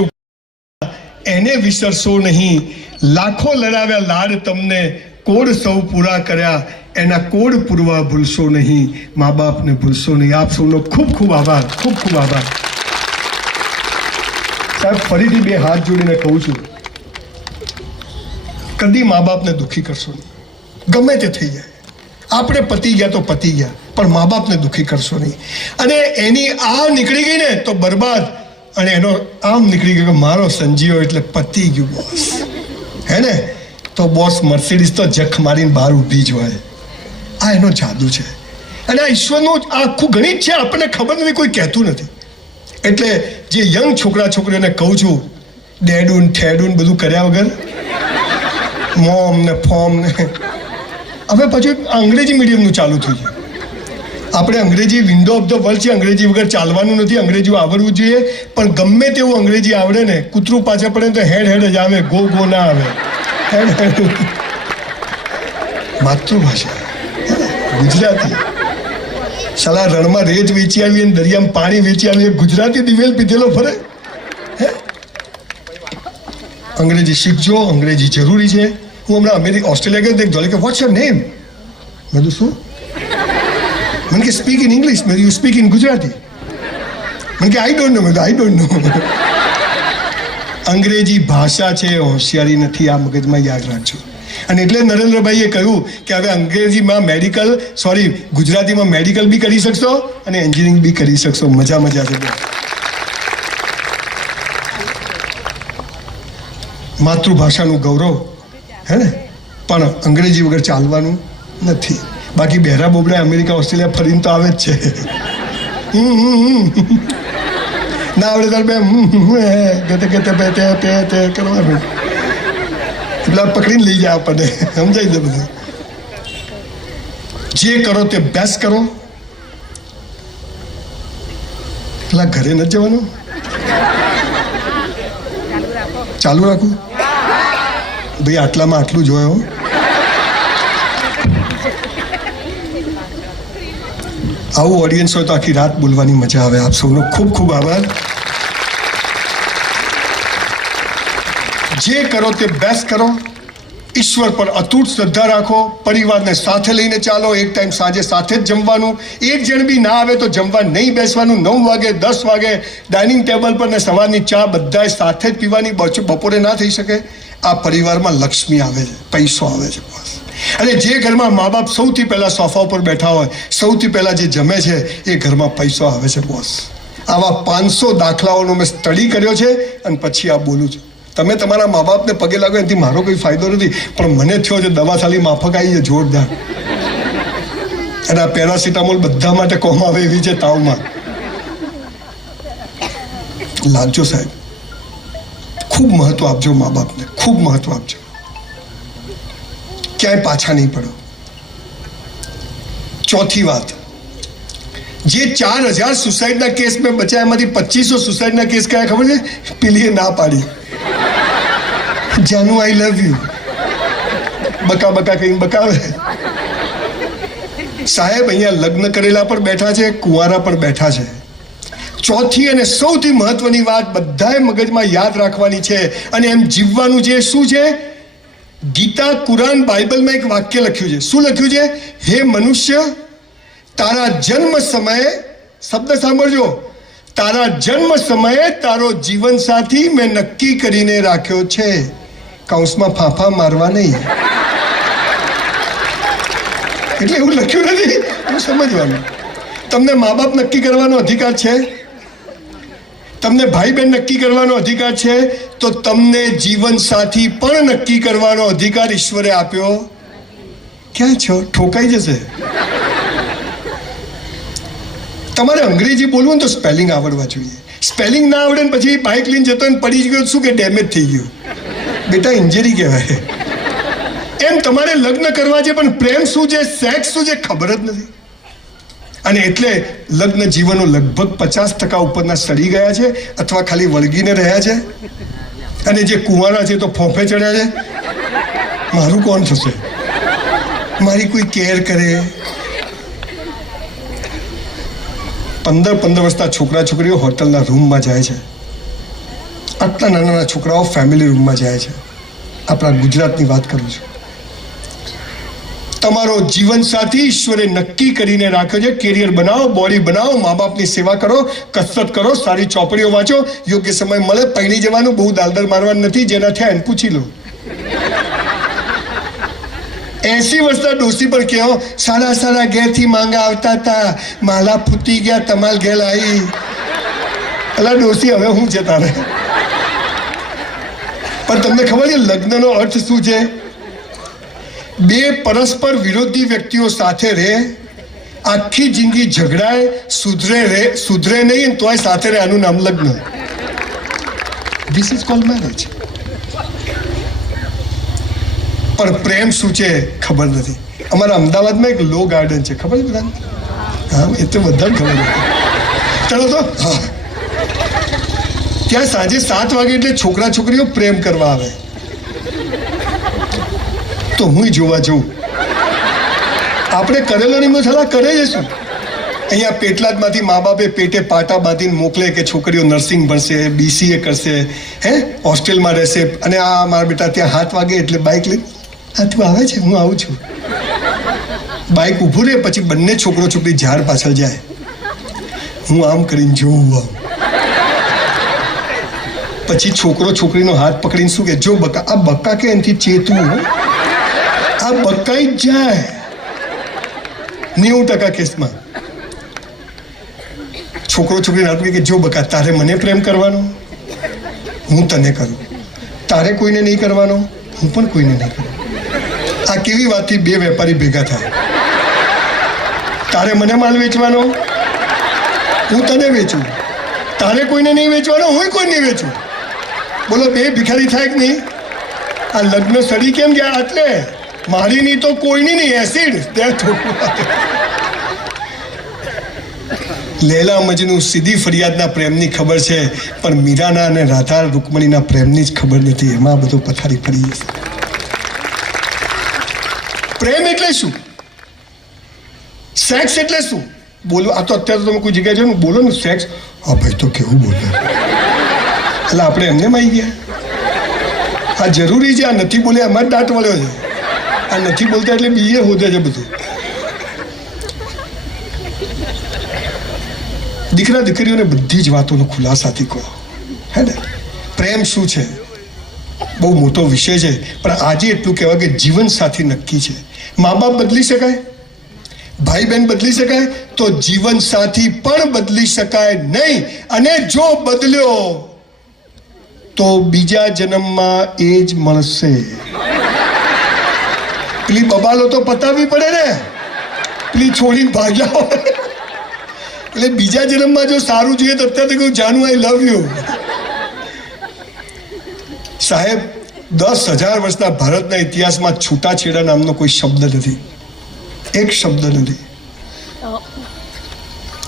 એને વિસરશો નહીં. લાખો લડાવ્યા લાડ તમને, કોડ સૌ પૂરા કર્યા, એના કોડ પૂરવા ભૂલશો નહીં. મા બાપને ભૂલશો નહીં. આપ સૌનો ખૂબ ખૂબ આભાર, ખૂબ ખૂબ આભાર. સાહેબ ફરીથી 2 હાથ જોડીને કહું છું, કદી મા બાપને દુઃખી કરશો નહીં. ગમે તે થઈ જાય, આપણે પતી ગયા તો પતી ગયા, પણ મા બાપને દુઃખી કરશો નહીં. અને એની આ નીકળી ગઈ ને તો બરબાદ. અને એનો આમ નીકળી ગયો કે મારો સંજીવો એટલે પતી ગયું બોસ. હે ને? તો બોસ મર્સિડીઝ તો જખ મારીને બહાર ઊભી જ હોય. આ એનો જાદુ છે. અને આ ઈશ્વરનું આખું ગણિત છે, આપણને ખબર નથી, કોઈ કહેતું નથી. એટલે જે યંગ છોકરા છોકરીઓને કહું છું, ડેડુન ઠેડુન બધું કર્યા વગર, મોમ ને ફોર્મ ને, હવે પછી અંગ્રેજી મીડિયમનું ચાલુ થયું છે. આપણે અંગ્રેજી વિન્ડો ઓફ ધ વર્લ્ડ છે, અંગ્રેજી વગર ચાલવાનું નથી. અંગ્રેજી આવડવું જોઈએ, પણ ગમે તેવું અંગ્રેજી આવડે ને, કૂતરું પાછળ પડે તો હેડ હેડ જ આવે, ગો ગો ના આવે. હેડ હેડ. માતૃભાષા ગુજરાતી. શાલા રણમાં રેત વેચી આવી અને દરિયામાં પાણી વેચી આવી, ગુજરાતી દિવેલ પીધેલો ફરે. હે? અંગ્રેજી શીખજો, અંગ્રેજી જરૂરી છે. હું હમણાં ઓસ્ટ્રેલિયા ગયો, એક જોડે કે વોટ્સ યોર નેમ? મેં તો શું? મને કે સ્પીક ઇન ઇંગ્લિશ. મેં યુ સ્પીક ઇન ગુજરાતી. મને કે આઈ ડોન્ટ નો. મેં આઈ ડોન્ટ નો. અંગ્રેજી ભાષા છે, હોશિયારી નથી. આ મગજમાં યાદ રાખજો. અને એટલે નરેન્દ્રભાઈએ કહ્યું કે હવે અંગ્રેજીમાં ગુજરાતીમાં મેડિકલ બી કરી શકશો અને એન્જિનિયરિંગ બી કરી શકશો. મજા છે. માતૃભાષાનું ગૌરવ, હે ને? પણ અંગ્રેજી વગર ચાલવાનું નથી. બાકી બહેરા બોબડા અમેરિકા ઓસ્ટ્રેલિયા ફરીને તો આવે જ છે. ના આવડે તાર બે કરવાનું, એટલે પકડીને લઈ જાય આપણને. સમજાય છે બધું. જે કરો તે બેસ્ટ કરો. પેલા ઘરે નથી જવાનું, ચાલુ રાખવું ભાઈ. આટલામાં આટલું જોયો. આવું ઓડિયન્સ હોય તો આખી રાત બોલવાની મજા આવે. આપ સૌનો ખૂબ ખૂબ આભાર. જે કરો તે બેસ્ટ કરો. ઈશ્વર પર અતૂટ શ્રદ્ધા રાખો. પરિવારને સાથે લઈને ચાલો. એક ટાઈમ સાંજે સાથે જ જમવાનું. એક જણ બી ના આવે તો જમવા નહીં બેસવાનું. 9 વાગે 10 વાગે ડાઇનિંગ ટેબલ પર ને સવારની ચા બધાએ સાથે જ પીવાની. બપોરે ના થઈ શકે. આ પરિવારમાં લક્ષ્મી આવે છે, પૈસો આવે છે બસ. અને જે ઘરમાં મા બાપ સૌથી પહેલા સોફા ઉપર બેઠા હોય, સૌથી પહેલા જે જમે છે, એ ઘરમાં પૈસો આવે છે બોસ. આવા 500 દાખલાઓનો મેં સ્ટડી કર્યો છે અને પછી આ બોલું છું. તમે તમારા મા બાપને પગે લાગો એનાથી મારો કોઈ ફાયદો નથી, પણ મને થયો છે દવા થાળી માફક આવી છે જોરદાર. અને આ પેરાસિટામોલ બધા માટે કોમ આવે એવી છે તાવમાં. લાગજો સાહેબ, ખૂબ મહત્વ આપજો મા બાપને, ખૂબ મહત્વ આપજો, ક્યાંય પાછા નહીં પડો. ચોથી વાત, જે 4000 સુસાઇડના કેસ મેં બચાયા એમાંથી 2500 સુસાઇડના કેસ કયા ખબર છે? પેલીએ ના પાડી, જાનુ આઈ લવ યુ, બકા બકા કઈ બકાવે. સાહેબ અહીંયા લગ્ન કરેલા પણ બેઠા છે, કુંવારા પણ બેઠા છે. ચોથી અને સૌથી મહત્વની વાત બધાએ મગજમાં યાદ રાખવાની છે અને એમ જીવવાનું છે. શું છે? ગીતા, કુરાન, બાઇબલમાં એક વાક્ય લખ્યું છે. શું લખ્યું છે? હે મનુષ્ય, તારા જન્મ સમયે, શબ્દ સાંભળજો, તારા જન્મ સમયે તારો જીવન સાથી મેં નક્કી કરીને રાખ્યો છે, કૌંસમાં ફાંફા મારવા નહીં. એટલે એવું લખ્યું નથી, એવું સમજવાનું. તમને મા બાપ નક્કી કરવાનો અધિકાર છે, તમને ભાઈ બહેન નક્કી કરવાનો અધિકાર છે, તો તમને જીવન સાથી પણ નક્કી કરવાનો અધિકાર ઈશ્વરે આપ્યો. ક્યાં છો? ઠોકાઈ જશે. તમારે અંગ્રેજી બોલવું ને તો સ્પેલિંગ આવડવા જોઈએ. સ્પેલિંગ ના આવડે ને પછી બાઇક લઈને જતો ને પડી ગયો, શું કે ડેમેજ થઈ ગયું? બેટા ઇન્જરી કહેવાય. એમ તમારે લગ્ન કરવા છે, પણ પ્રેમ શું છે, સેક્સ શું છે, ખબર જ નથી. અને એટલે લગ્ન જીવનો લગભગ 50% ઉપરના સડી ગયા છે અથવા ખાલી વળગીને રહ્યા છે. અને જે કુંવારા છે તો ફોફે ચડ્યા છે, મારું કોણ થશે, મારી કોઈ કેર કરે. 15 વર્ષના છોકરા છોકરીઓ હોટલના રૂમમાં જાય છે, આટલા નાના છોકરાઓ ફેમિલી રૂમમાં જાય છે. આપણા ગુજરાતની વાત કરું છું. તમારો જીવન સાથી ઈશ્વરે નક્કી કરીને રાખ્યો છે. કેરિયર બનાવો, બોડી બનાવો, મા બાપની સેવા કરો, કસરત કરો, સારી ચોપડીઓ વાંચો, યોગ્ય સમય મળે પૈણી જવાનું, બહુ દાલદર મારવાનું નથી. જેના થયા એને પૂછી લો. 80 વર્ષના ડોસી પર કહો, સારા ઘેરથી માંગા આવતા હતા, માલા ફૂટી ગયા, તમાલ ઘેર આવી. અલા ડોસી, હવે શું છે તારે? પણ તમને ખબર છે લગ્નનો અર્થ શું છે? બે પરસ્પર વિરોધી વ્યક્તિઓ સાથે રહે, આખી જિંદગી ઝઘડાય, સુધરે નહીં, તોય સાથે રહે, આનું નામ લગ્ન. This is called marriage. પણ પ્રેમ શું છે ખબર નથી. અમારા અમદાવાદમાં એક લો ગાર્ડન છે, ખબર છે બધાને? હા, એ તો બધાને ખબર છે. ચાલો તો હા, ત્યાં સાંજે 7 વાગે એટલે છોકરા છોકરીઓ પ્રેમ કરવા આવે, તો હું જોવા જઉં. આપણે કરેલો નહીં મસાલા કરે જશું. અહીંયા પેટલાદમાંથી મા બાપે પેટે પાટા બાંધીને મોકલે કે છોકરીઓ નર્સિંગ ભણશે, BCA કરશે, હોસ્ટેલમાં રહેશે. અને આ મારા બેટા ત્યાં 7 વાગે એટલે બાઇક લઈ, આ તું આવે છે, હું આવું છું. બાઇક ઊભું રહે, પછી બંને છોકરો છોકરી ઝાડ પાછળ જાય. હું આમ કરીને જોઉં આમ. પછી છોકરો છોકરીનો હાથ પકડીને શું કે, જો બકા, આ બકા કે એનાથી ચેતવું, આ બકાઈ જ જાય 90% કેસમાં. છોકરો છોકરીને હાથ કે જો બકા, તારે મને પ્રેમ કરવાનો, હું તને કરું. તારે કોઈને નહીં કરવાનો, હું પણ કોઈને નહીં કરું. આ કેવી વાતથી બે વેપારી ભેગા થાય? તારે મને માલ વેચવાનો, હું તને વેચું. તારે કોઈને નહીં વેચવાનો, હું કોઈ નહીં વેચું. બોલો, બે ભિખારી થાય કે નહીં? આ લગ્ન સડી કેમ ગયા? એટલે મારી નહીં તો કોઈની નહીં, એસિડ. લેલા મજનુ સીધી ફરિયાદના પ્રેમની ખબર છે, પણ મીરાના અને રાધા રૂકમણીના પ્રેમની જ ખબર નથી. એમાં બધું પથારી ફરી જશે. પ્રેમ એટલે શું? સેક્સ એટલે શું? બોલો, આ તો અત્યારે તમે કોઈ જગ્યાએ જો બોલો ને સેક્સ, હા ભાઈ તો કેવું બોલે, એટલે આપણે એમને માં આવી ગયા. આ જરૂરી છે, આ નથી બોલે એમાં જ દાંત વળ્યો છે. આ નથી બોલતા એટલે બીજે હોદે છે બધું. દીકરા દીકરીઓને બધી જ વાતોનો ખુલાસાથી કહો, હે ને? પ્રેમ શું છે બહુ મોટો વિષય છે, પણ આજે એટલું કહેવાય કે જીવન સાથી નક્કી છે. મા બાપ બદલી શકાય, ભાઈ બહેન બદલી શકાય, તો જીવન સાથી પણ બદલી શકાય નહીં. અને જો બદલ્યો તો બીજા જન્મમાં એ જ મળશે. પેલી બબાલો તો પતાવવી પડે ને, પેલી છોડીને ભાગ્યા હોય. એટલે બીજા જન્મમાં જો સારું જોઈએ તો અત્યારે તો કહું, જાનુ આઈ લવ યુ. સાહેબ 10,000 વર્ષના ભારતના ઇતિહાસમાં છૂટાછેડા નામનો કોઈ શબ્દ નથી, એક શબ્દ નથી.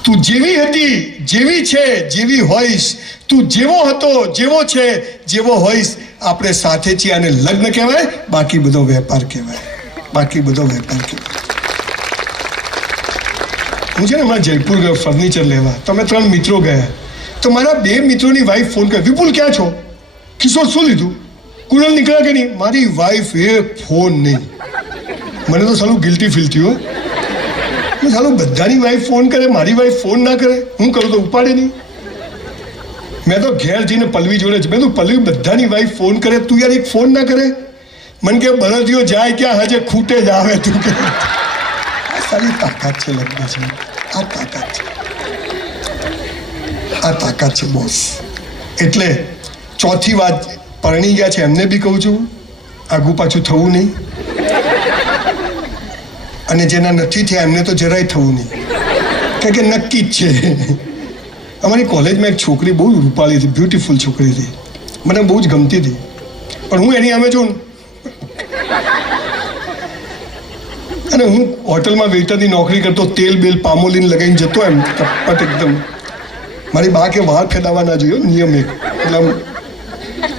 તું જેવી હતી, જેવી છે, જેવી હોઈશ, તું જેવો હતો, જેવો છે, જેવો હોઈશ, આપણે સાથે છીએ. આને લગ્ન કહેવાય, બાકી બધો વેપાર કહેવાય, બાકી બધો વેપાર કહેવાય. હું છે ને હમણાં જયપુર ગયો ફર્નિચર લેવા, તો અમે 3 મિત્રો ગયા. તો મારા 2 મિત્રોની વાઈફ ફોન કરે, વિપુલ ક્યાં છો? કિશોર શું લીધું? કુલર નીકળ્યા કે નહીં? મારી વાઈફ એક ફોન નહીં. મને તો સાલું ગિલ્ટી ફીલ થયું. સાલું બધાની વાઈફ ફોન કરે, મારી વાઈફ ફોન ના કરે. હું કરું તો ઉપાડે નહીં. મેં તો ઘેર જઈને પલ્લવી જોડે જ, મેં તો પલ્લવી બધાની વાઈફ ફોન કરે, તું યાર એક ફોન ના કરે? મને કે બળદિયો જાય ક્યાં, હજે ખૂટે જ આવે. તું કે આ સારી તાકાત છે લગ્ન છે, આ તાકાત છે, આ તાકાત છે બોસ. એટલે ચોથી વાત, પરણી ગયા છે એમને બી કહું છું, આગુ પાછું થવું નહીં, અને જેના નથી થયા એમને તો જરાય થવું નહીં, કારણ કે નક્કી જ છે. અમારી કોલેજમાં એક છોકરી બહુ રૂપાળી હતી, બ્યુટીફુલ છોકરી હતી, મને બહુ જ ગમતી હતી. પણ હું એની સામે જોઉં, અને હું હોટલમાં વેઇટરની નોકરી કરતો, તેલ બેલ પામોલીન લગાવીને જતો, એમ કપટ એકદમ. મારી બા કે વાળ ખેદાવા ના જોઈએ, નિયમ એક. એટલે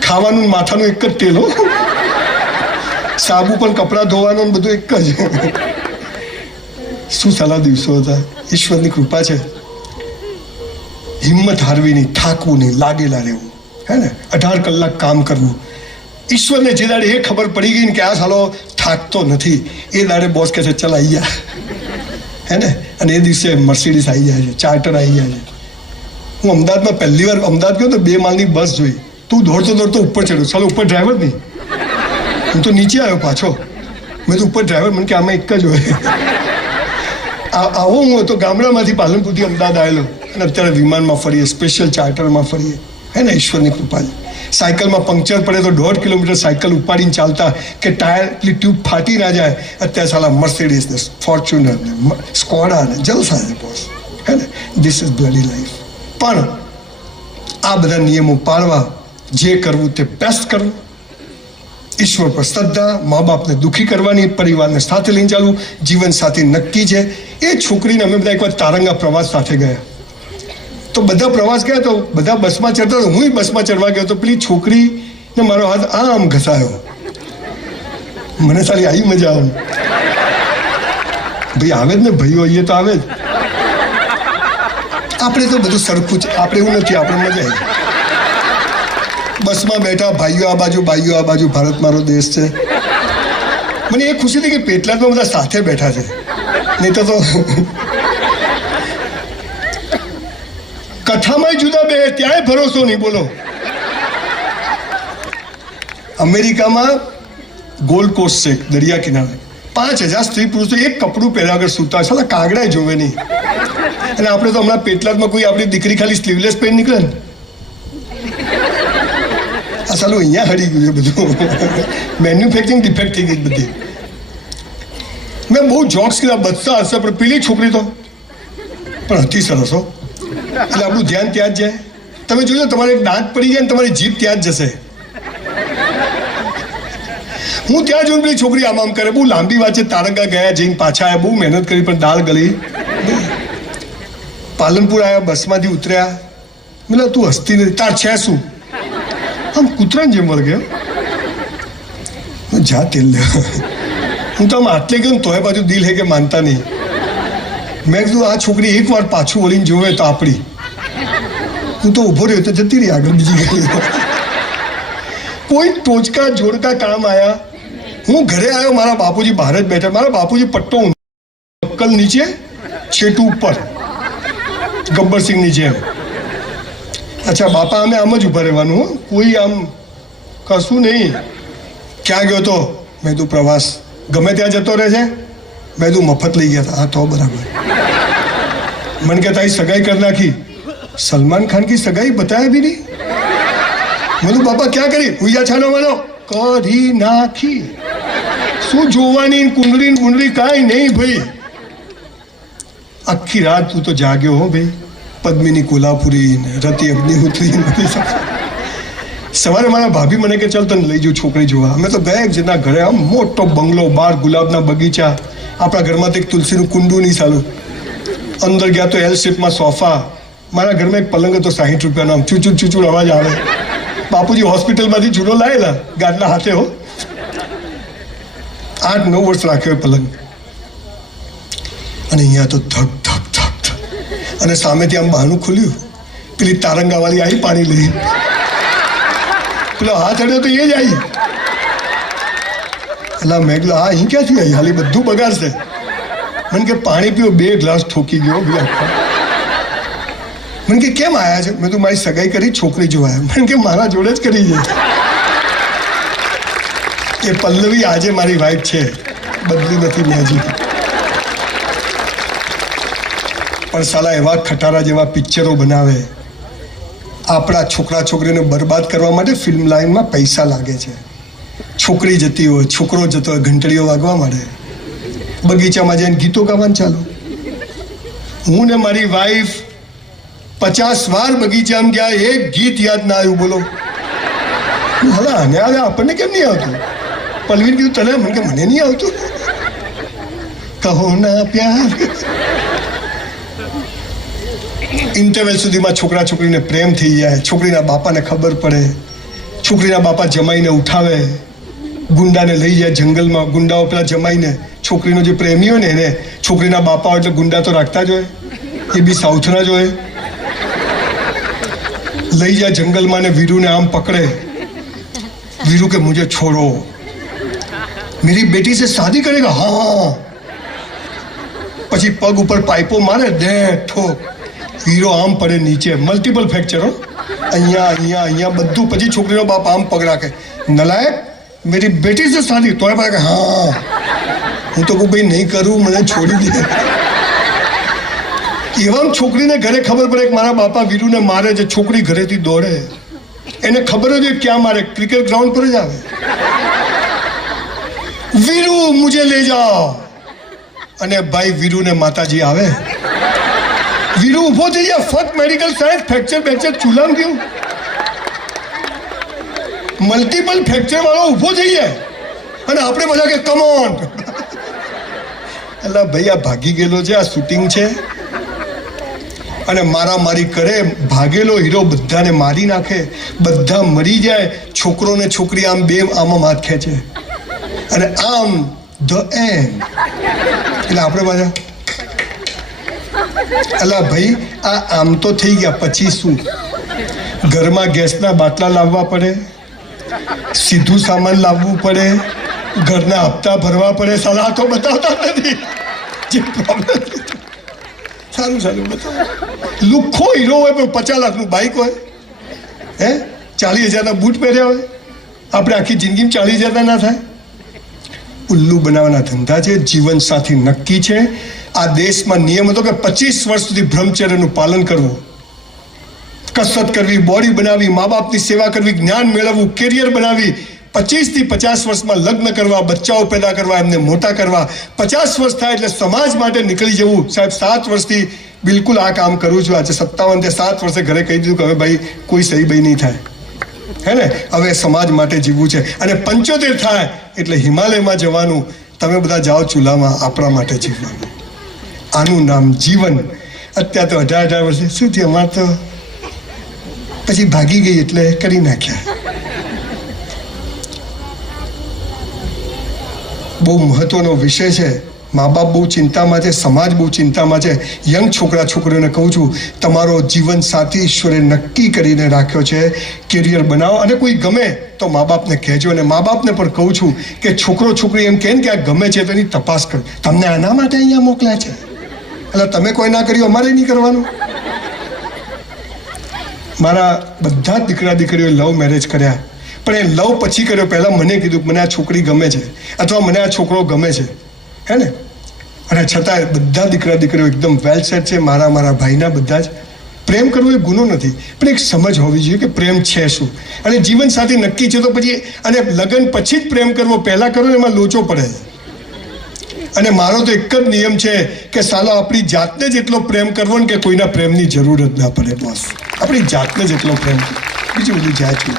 ખાવાનું માથાનું એક જ તેલ હો, સાબુ પણ કપડાં ધોવાનું બધું એક જ. શું સાલા દિવસો હતા. ઈશ્વરની કૃપા છે. હિંમત હારવી નહીં, થાકવું નહીં, લાગેલા રહેવું, હે ને, 18 કલાક કામ કરવું. ઈશ્વરને જે દાડે એ ખબર પડી ગઈ ને કે આ સાલો થાકતો નથી, એ દાડે બોસ કહે છે ચલ આવી જા, હે ને. અને એ દિવસે મર્સિડીઝ આવી જાય છે, ચાર્ટર આવી જાય છે. હું અમદાવાદમાં પહેલી વાર અમદાવાદ ગયો તો 2 માળની બસ જોઈ. તું દોડતો દોડતો ઉપર ચડ્યો, ચાલો ઉપર ડ્રાઈવર નહીં. હું તો નીચે આવ્યો પાછો. મેં તો ઉપર ડ્રાઈવર, મને કે આમાં એક જ હોય. આવો હું હતો ગામડામાંથી પાલનપુરથી અમદાવાદ આવેલો, અને અત્યારે વિમાનમાં ફરીએ, સ્પેશિયલ ચાર્ટરમાં ફરીએ, હે ને. ઈશ્વરની કૃપા. સાયકલમાં પંક્ચર પડે તો 1.5 કિલોમીટર સાયકલ ઉપાડીને ચાલતા કે ટાયર પેલી ટ્યુબ ફાટી ના જાય. અત્યારે સાલા મર્સિડીઝ ને ફોર્ચ્યુનર ને સ્કોડા ને જલસા છે બોસ, હે ને. This is bloody life. પણ આ બધા નિયમો પાળવા, જે કરવું તે બેસ્ટ કરવું, ઈશ્વર પર શ્રદ્ધા, મા બાપને દુઃખી કરવાની, પરિવારને સાથે લઈને ચાલવું, જીવન સાથી નક્કી છે. એ છોકરીને અમે બધા એકવાર તારંગા પ્રવાસ સાથે ગયા. તો બધા પ્રવાસ ગયા, તો બધા બસમાં ચડતા, તો હું બસમાં ચડવા ગયો, તો પેલી છોકરીને મારો હાથ આમ ઘસાયો. મને સારી આવી મજા આવે. ભાઈ આવે જ ને, ભાઈઓ આવીએ તો આવે જ. આપણે તો બધું સરખું છે, આપણે એવું નથી, આપણે મજા આવી. બસમાં બેઠા, ભાઈઓ આ બાજુ, ભાઈઓ આ બાજુ, ભારત મારો દેશ છે. મને એ ખુશી થઈ કે પેટલાદમાં બધા સાથે બેઠા છે, નહીં તો કથામાં જુદા બે, ત્યાંય ભરોસો નહીં. બોલો, અમેરિકામાં ગોલ્ડ કોસ્ટ છે, દરિયા કિનારે, 5,000 સ્ત્રી પુરુષો એક કપડું પહેર્યા વગર સૂતા હોય, સાલા કાગડા જોવે નહીં. અને આપણે તો હમણાં પેટલાદમાં કોઈ આપણી દીકરી ખાલી સ્લીવલેસ પહેરી નીકળે ને, આ સાલું અહીંયા હળી ગયું છે બધું. મેન્યુફેક્ચરિંગ ડિફેક્ટ થઈ ગઈ બધી. મેં બહુ જોક્સ કીધા, બધા હશે, પણ પેલી છોકરી તો પણ હતી સરસ હો. એટલે આપણું ધ્યાન ત્યાં જ જાય. તમે જોજો, તમારે એક દાંત પડી જાય ને તમારી જીભ ત્યાં જ જશે. હું ત્યાં જોઈને પેલી છોકરી આમ કરે. બહુ લાંબી વાત છે. તારંગા ગયા, જઈને પાછા આવ્યા, બહુ મહેનત કરી, પણ દાળ ગળી. પાલનપુર આવ્યા, બસમાંથી ઉતર્યા. મેલા તું હસતી નથી, તાર છે શું? આમ કૂતરાને જેમ વળગે. જા તેલ લે. હું તો આમ આટલે ગયો ને તોય બાજુ દિલ હે કે માનતા નહીં. મેં કીધું આ છોકરી એકવાર પાછું વળીને જોવે તો આપણી. હું તો ઊભો રહ્યો તો જતી રહી આગળ બીજી ગઈ. કોઈ ટોચકા જોડકા કામ આયા. હું ઘરે આવ્યો, મારા બાપુજી બહાર જ બેઠા. મારા બાપુજી પટ્ટો અક્કલ નીચે, છેટું ઉપર, ગબ્બરસિંહની જેમ. અચ્છા બાપા, અમે આમ જ ઊભા રહેવાનું, કોઈ આમ કશું નહીં. ક્યાં ગયો તો? મેં તું પ્રવાસ. ગમે ત્યાં જતો રહે છે? મેં તું મફત લઈ ગયા હતા. હા તો બરાબર. મને કે તારી સગાઈ કરી નાખી. સલમાન ખાન કી સગાઈ બતાયા બી નહીં. મેં બાપા ક્યાં કરી? હુયા છાનો માનો કરી નાખી. શું જોવાની કુંડળી કાંઈ નહીં ભાઈ. આખી રાત તું તો જાગ્યો હો ભાઈ. પદ્મિની કોલ્હાપુરી ને રતિ અગ્નિહોત્રી સવારે મારા ભાભી મને કે ચાલ તને લઈ જાઉં છોકરી જોવા. અમે તો ગયા જેના ઘરે આમ મોટો બંગલો, બહાર ગુલાબના બગીચા, આપણા ઘરમાં તો એક તુલસીનું કુંડું નહીં ચાલુ. અંદર ગયા તો એલ શેપમાં સોફા. મારા ઘરમાં એક પલંગ હતો 60 રૂપિયાનો, આમ ચૂચુડ ચૂચુડ અવાજ આવે. બાપુજી હોસ્પિટલમાંથી જૂનો લાવેલા ગાદલા હાથે હો. 8-9 વર્ષ રાખ્યો પલંગ. અને અહીંયા તો ધક ધક ધક ધક. અને સામેથી આમ બહાનું ખુલ્યું, પેલી તારંગાવાળી આવી પાણી લઈ. પેલો હાથ અડ્યો તો એ જ આવી. એટલે મેં કીધું હા અહીં ક્યાંથી આવી? હાલી બધું બગાડશે. મને કે પાણી પીવો. 2 ગ્લાસ ઠોકી ગયો. મને કે કેમ આવ્યા છે? મેં તો મારી સગાઈ કરી, છોકરી જોવા. મને કે મારા જોડે જ કરી છે. એ પલ્લવી આજે મારી વાઈફ છે, બદલી નથી મેં હજી. પણ સાલા એવા ખટારા જેવા પિક્ચરો બનાવે. આપણા છોકરા છોકરીને બરબાદ કરવા માટે ફિલ્મ લાઈનમાં પૈસા લાગે છે. છોકરી જતી હોય, છોકરો જતો હોય, ઘંટડીઓ વાગવા માંડે, બગીચામાં જઈને ગીતો ગાવાનું ચાલુ. હું ને મારી વાઈફ 50 વાર બગીચામાં ગયા, એક ગીત યાદ ના આવ્યું. બોલો હવે આને આવે આપણને કેમ નહીં આવતું? પલવીને કીધું તને? મને કે મને નહીં આવતું. કહો ના પ્યાર. ઇન્ટરવેલ સુધીમાં છોકરા છોકરીને પ્રેમ થઈ જાય. છોકરીના બાપાને ખબર પડે. છોકરીના બાપા જમાઈને ઉઠાવે, ગુંડાને લઈ જાય જંગલમાં. ગુંડાઓ પેલા જમાઈને, છોકરીનો જે પ્રેમી હોય ને એને, છોકરીના બાપા હોય એટલે ગુંડા તો રાખતા જ હોય. એ બી સાઉથના જ હોય. લઈ જાય જંગલમાં ને વીરુને આમ પકડે. વીરુ કે મુझे छोड़ो, मेरी बेटी से शादी करेगा? हाँ. પછી પગ ઉપર પાઇપો મારે, દે ઠોક. હીરો આમ પડે નીચે. મલ્ટિપલ ફ્રેક્ચર હો, અહીંયા અહીંયા અહીંયા બધું. પછી છોકરીનો બાપ આમ પગ રાખે, નલાયક મેરી બેટી સે શાદી. તોય પડે કે હા. હું તો કોઈ ભાઈ નહીં કરું, મને છોડી દે. એવા છોકરીને ઘરે ખબર પડે કે મારા બાપા વીરુને મારે છે. છોકરી ઘરેથી દોડે. એને ખબર જ હોય ક્યાં મારે, ક્રિકેટ ગ્રાઉન્ડ પર જ આવે. વીરુ મુझे ले जाओ. અને ભાઈ વીરુને માતાજી આવે. વીરુ ઉભો થઈ જાય. ફક્ત મેડિકલ સાયન્સ, ફ્રેક્ચર ચૂલામ ગયું. મલ્ટિપલ ફ્રેક્ચર વાળો ઉભો થઈ જાય. અને આપણે બધા કે કમ ઓન. એટલે ભાઈ આ ભાગી ગયેલો છે, આ શૂટિંગ છે. અને મારામારી કરે. ભાગેલો હીરો બધાને મારી નાખે, બધા મરી જાય. છોકરો ને છોકરી આમ બે આમાં હાથ ખેંચે અને આમ ધ એન્ડ. એટલે આપણે બધા અલા ભાઈ આ આમ તો થઈ ગયા. પછી શું? ઘરમાં ગેસના બાટલા લાવવા પડે, સીધું સામાન લાવવું પડે, ઘરના હપ્તા ભરવા પડે. સાલા તો બતાવતા નથી જે પ્રોબ્લેમ. સારું સારું બતાવો. લુખ્ખો હીરો હોય પણ 50 લાખનું બાઇક હોય, હે 40,000ના બૂટ પહેર્યા હોય. આપણે આખી જિંદગીમાં 40,000ના ના થાય. ઉલ્લુ બનાવવાના ધંધા છે. જીવન સાથી નક્કી છે. આ દેશમાં નિયમ હતો કે 25 વર્ષ સુધી બ્રહ્મચર્યનું પાલન કરવું, કસરત કરવી, બોડી બનાવી, મા બાપની સેવા કરવી, જ્ઞાન મેળવવું, કેરિયર બનાવી. 25 થી 50 વર્ષમાં લગ્ન કરવા, બચ્ચાઓ પેદા કરવા, એમને મોટા કરવા. 50 વર્ષ થાય એટલે સમાજ માટે નીકળી જવું. સાહેબ 7 વર્ષથી બિલકુલ આ કામ કરું છું. આજે 57 તે 7 વર્ષે ઘરે કહી દીધું કે હવે ભાઈ કોઈ સહી ભાઈ નહીં થાય, હે ને. હવે સમાજ માટે જીવવું છે. અને 75 થાય એટલે હિમાલયમાં જવાનું. તમે બધા જાઓ ચૂલામાં, આપણા માટે જીવવાનું. આનું નામ જીવન. અત્યારે તો 18 વર્ષે શું થયું? અમારે તો પછી ભાગી ગઈ એટલે કરી નાખ્યા. બહુ મહત્વનો વિષય છે. મા બાપ બહુ ચિંતામાં છે, સમાજ બહુ ચિંતામાં છે. યંગ છોકરા છોકરીઓને કહું છું, તમારો જીવન સાથી ઈશ્વરે નક્કી કરીને રાખ્યો છે. કેરિયર બનાવો. અને કોઈ ગમે તો મા બાપને કહેજો. અને મા બાપને પણ કહું છું કે છોકરો છોકરી એમ કહે ને કે આ ગમે છે તો એની તપાસ કરો. તમને આના માટે અહીંયા મોકલ્યા છે, એટલે તમે કોઈ ના કર્યું, અમારે નહીં કરવાનું. મારા બધા જ દીકરા દીકરીઓએ લવ મેરેજ કર્યા, પણ એ લવ પછી કર્યો. પહેલાં મને કીધું કે મને આ છોકરી ગમે છે અથવા મને આ છોકરો ગમે છે, હે ને. અને છતાં બધા દીકરા દીકરીઓ એકદમ વેલ સેટ છે. મારા ભાઈના બધા જ. પ્રેમ કરવો એ ગુનો નથી, પણ એક સમજ હોવી જોઈએ કે પ્રેમ છે શું. અને જીવન સાથે નક્કી છે તો પછી, અને લગ્ન પછી જ પ્રેમ કરવો, પહેલાં કરો એમાં લોચો પડે. અને મારો તો એક જ નિયમ છે કે સાલો આપણી જાતને જ એટલો પ્રેમ કરવો ને કે કોઈના પ્રેમની જરૂર જ ના પડે. બોસ આપણી જાતને જ એટલો પ્રેમ, બીજું બધું જાય છે.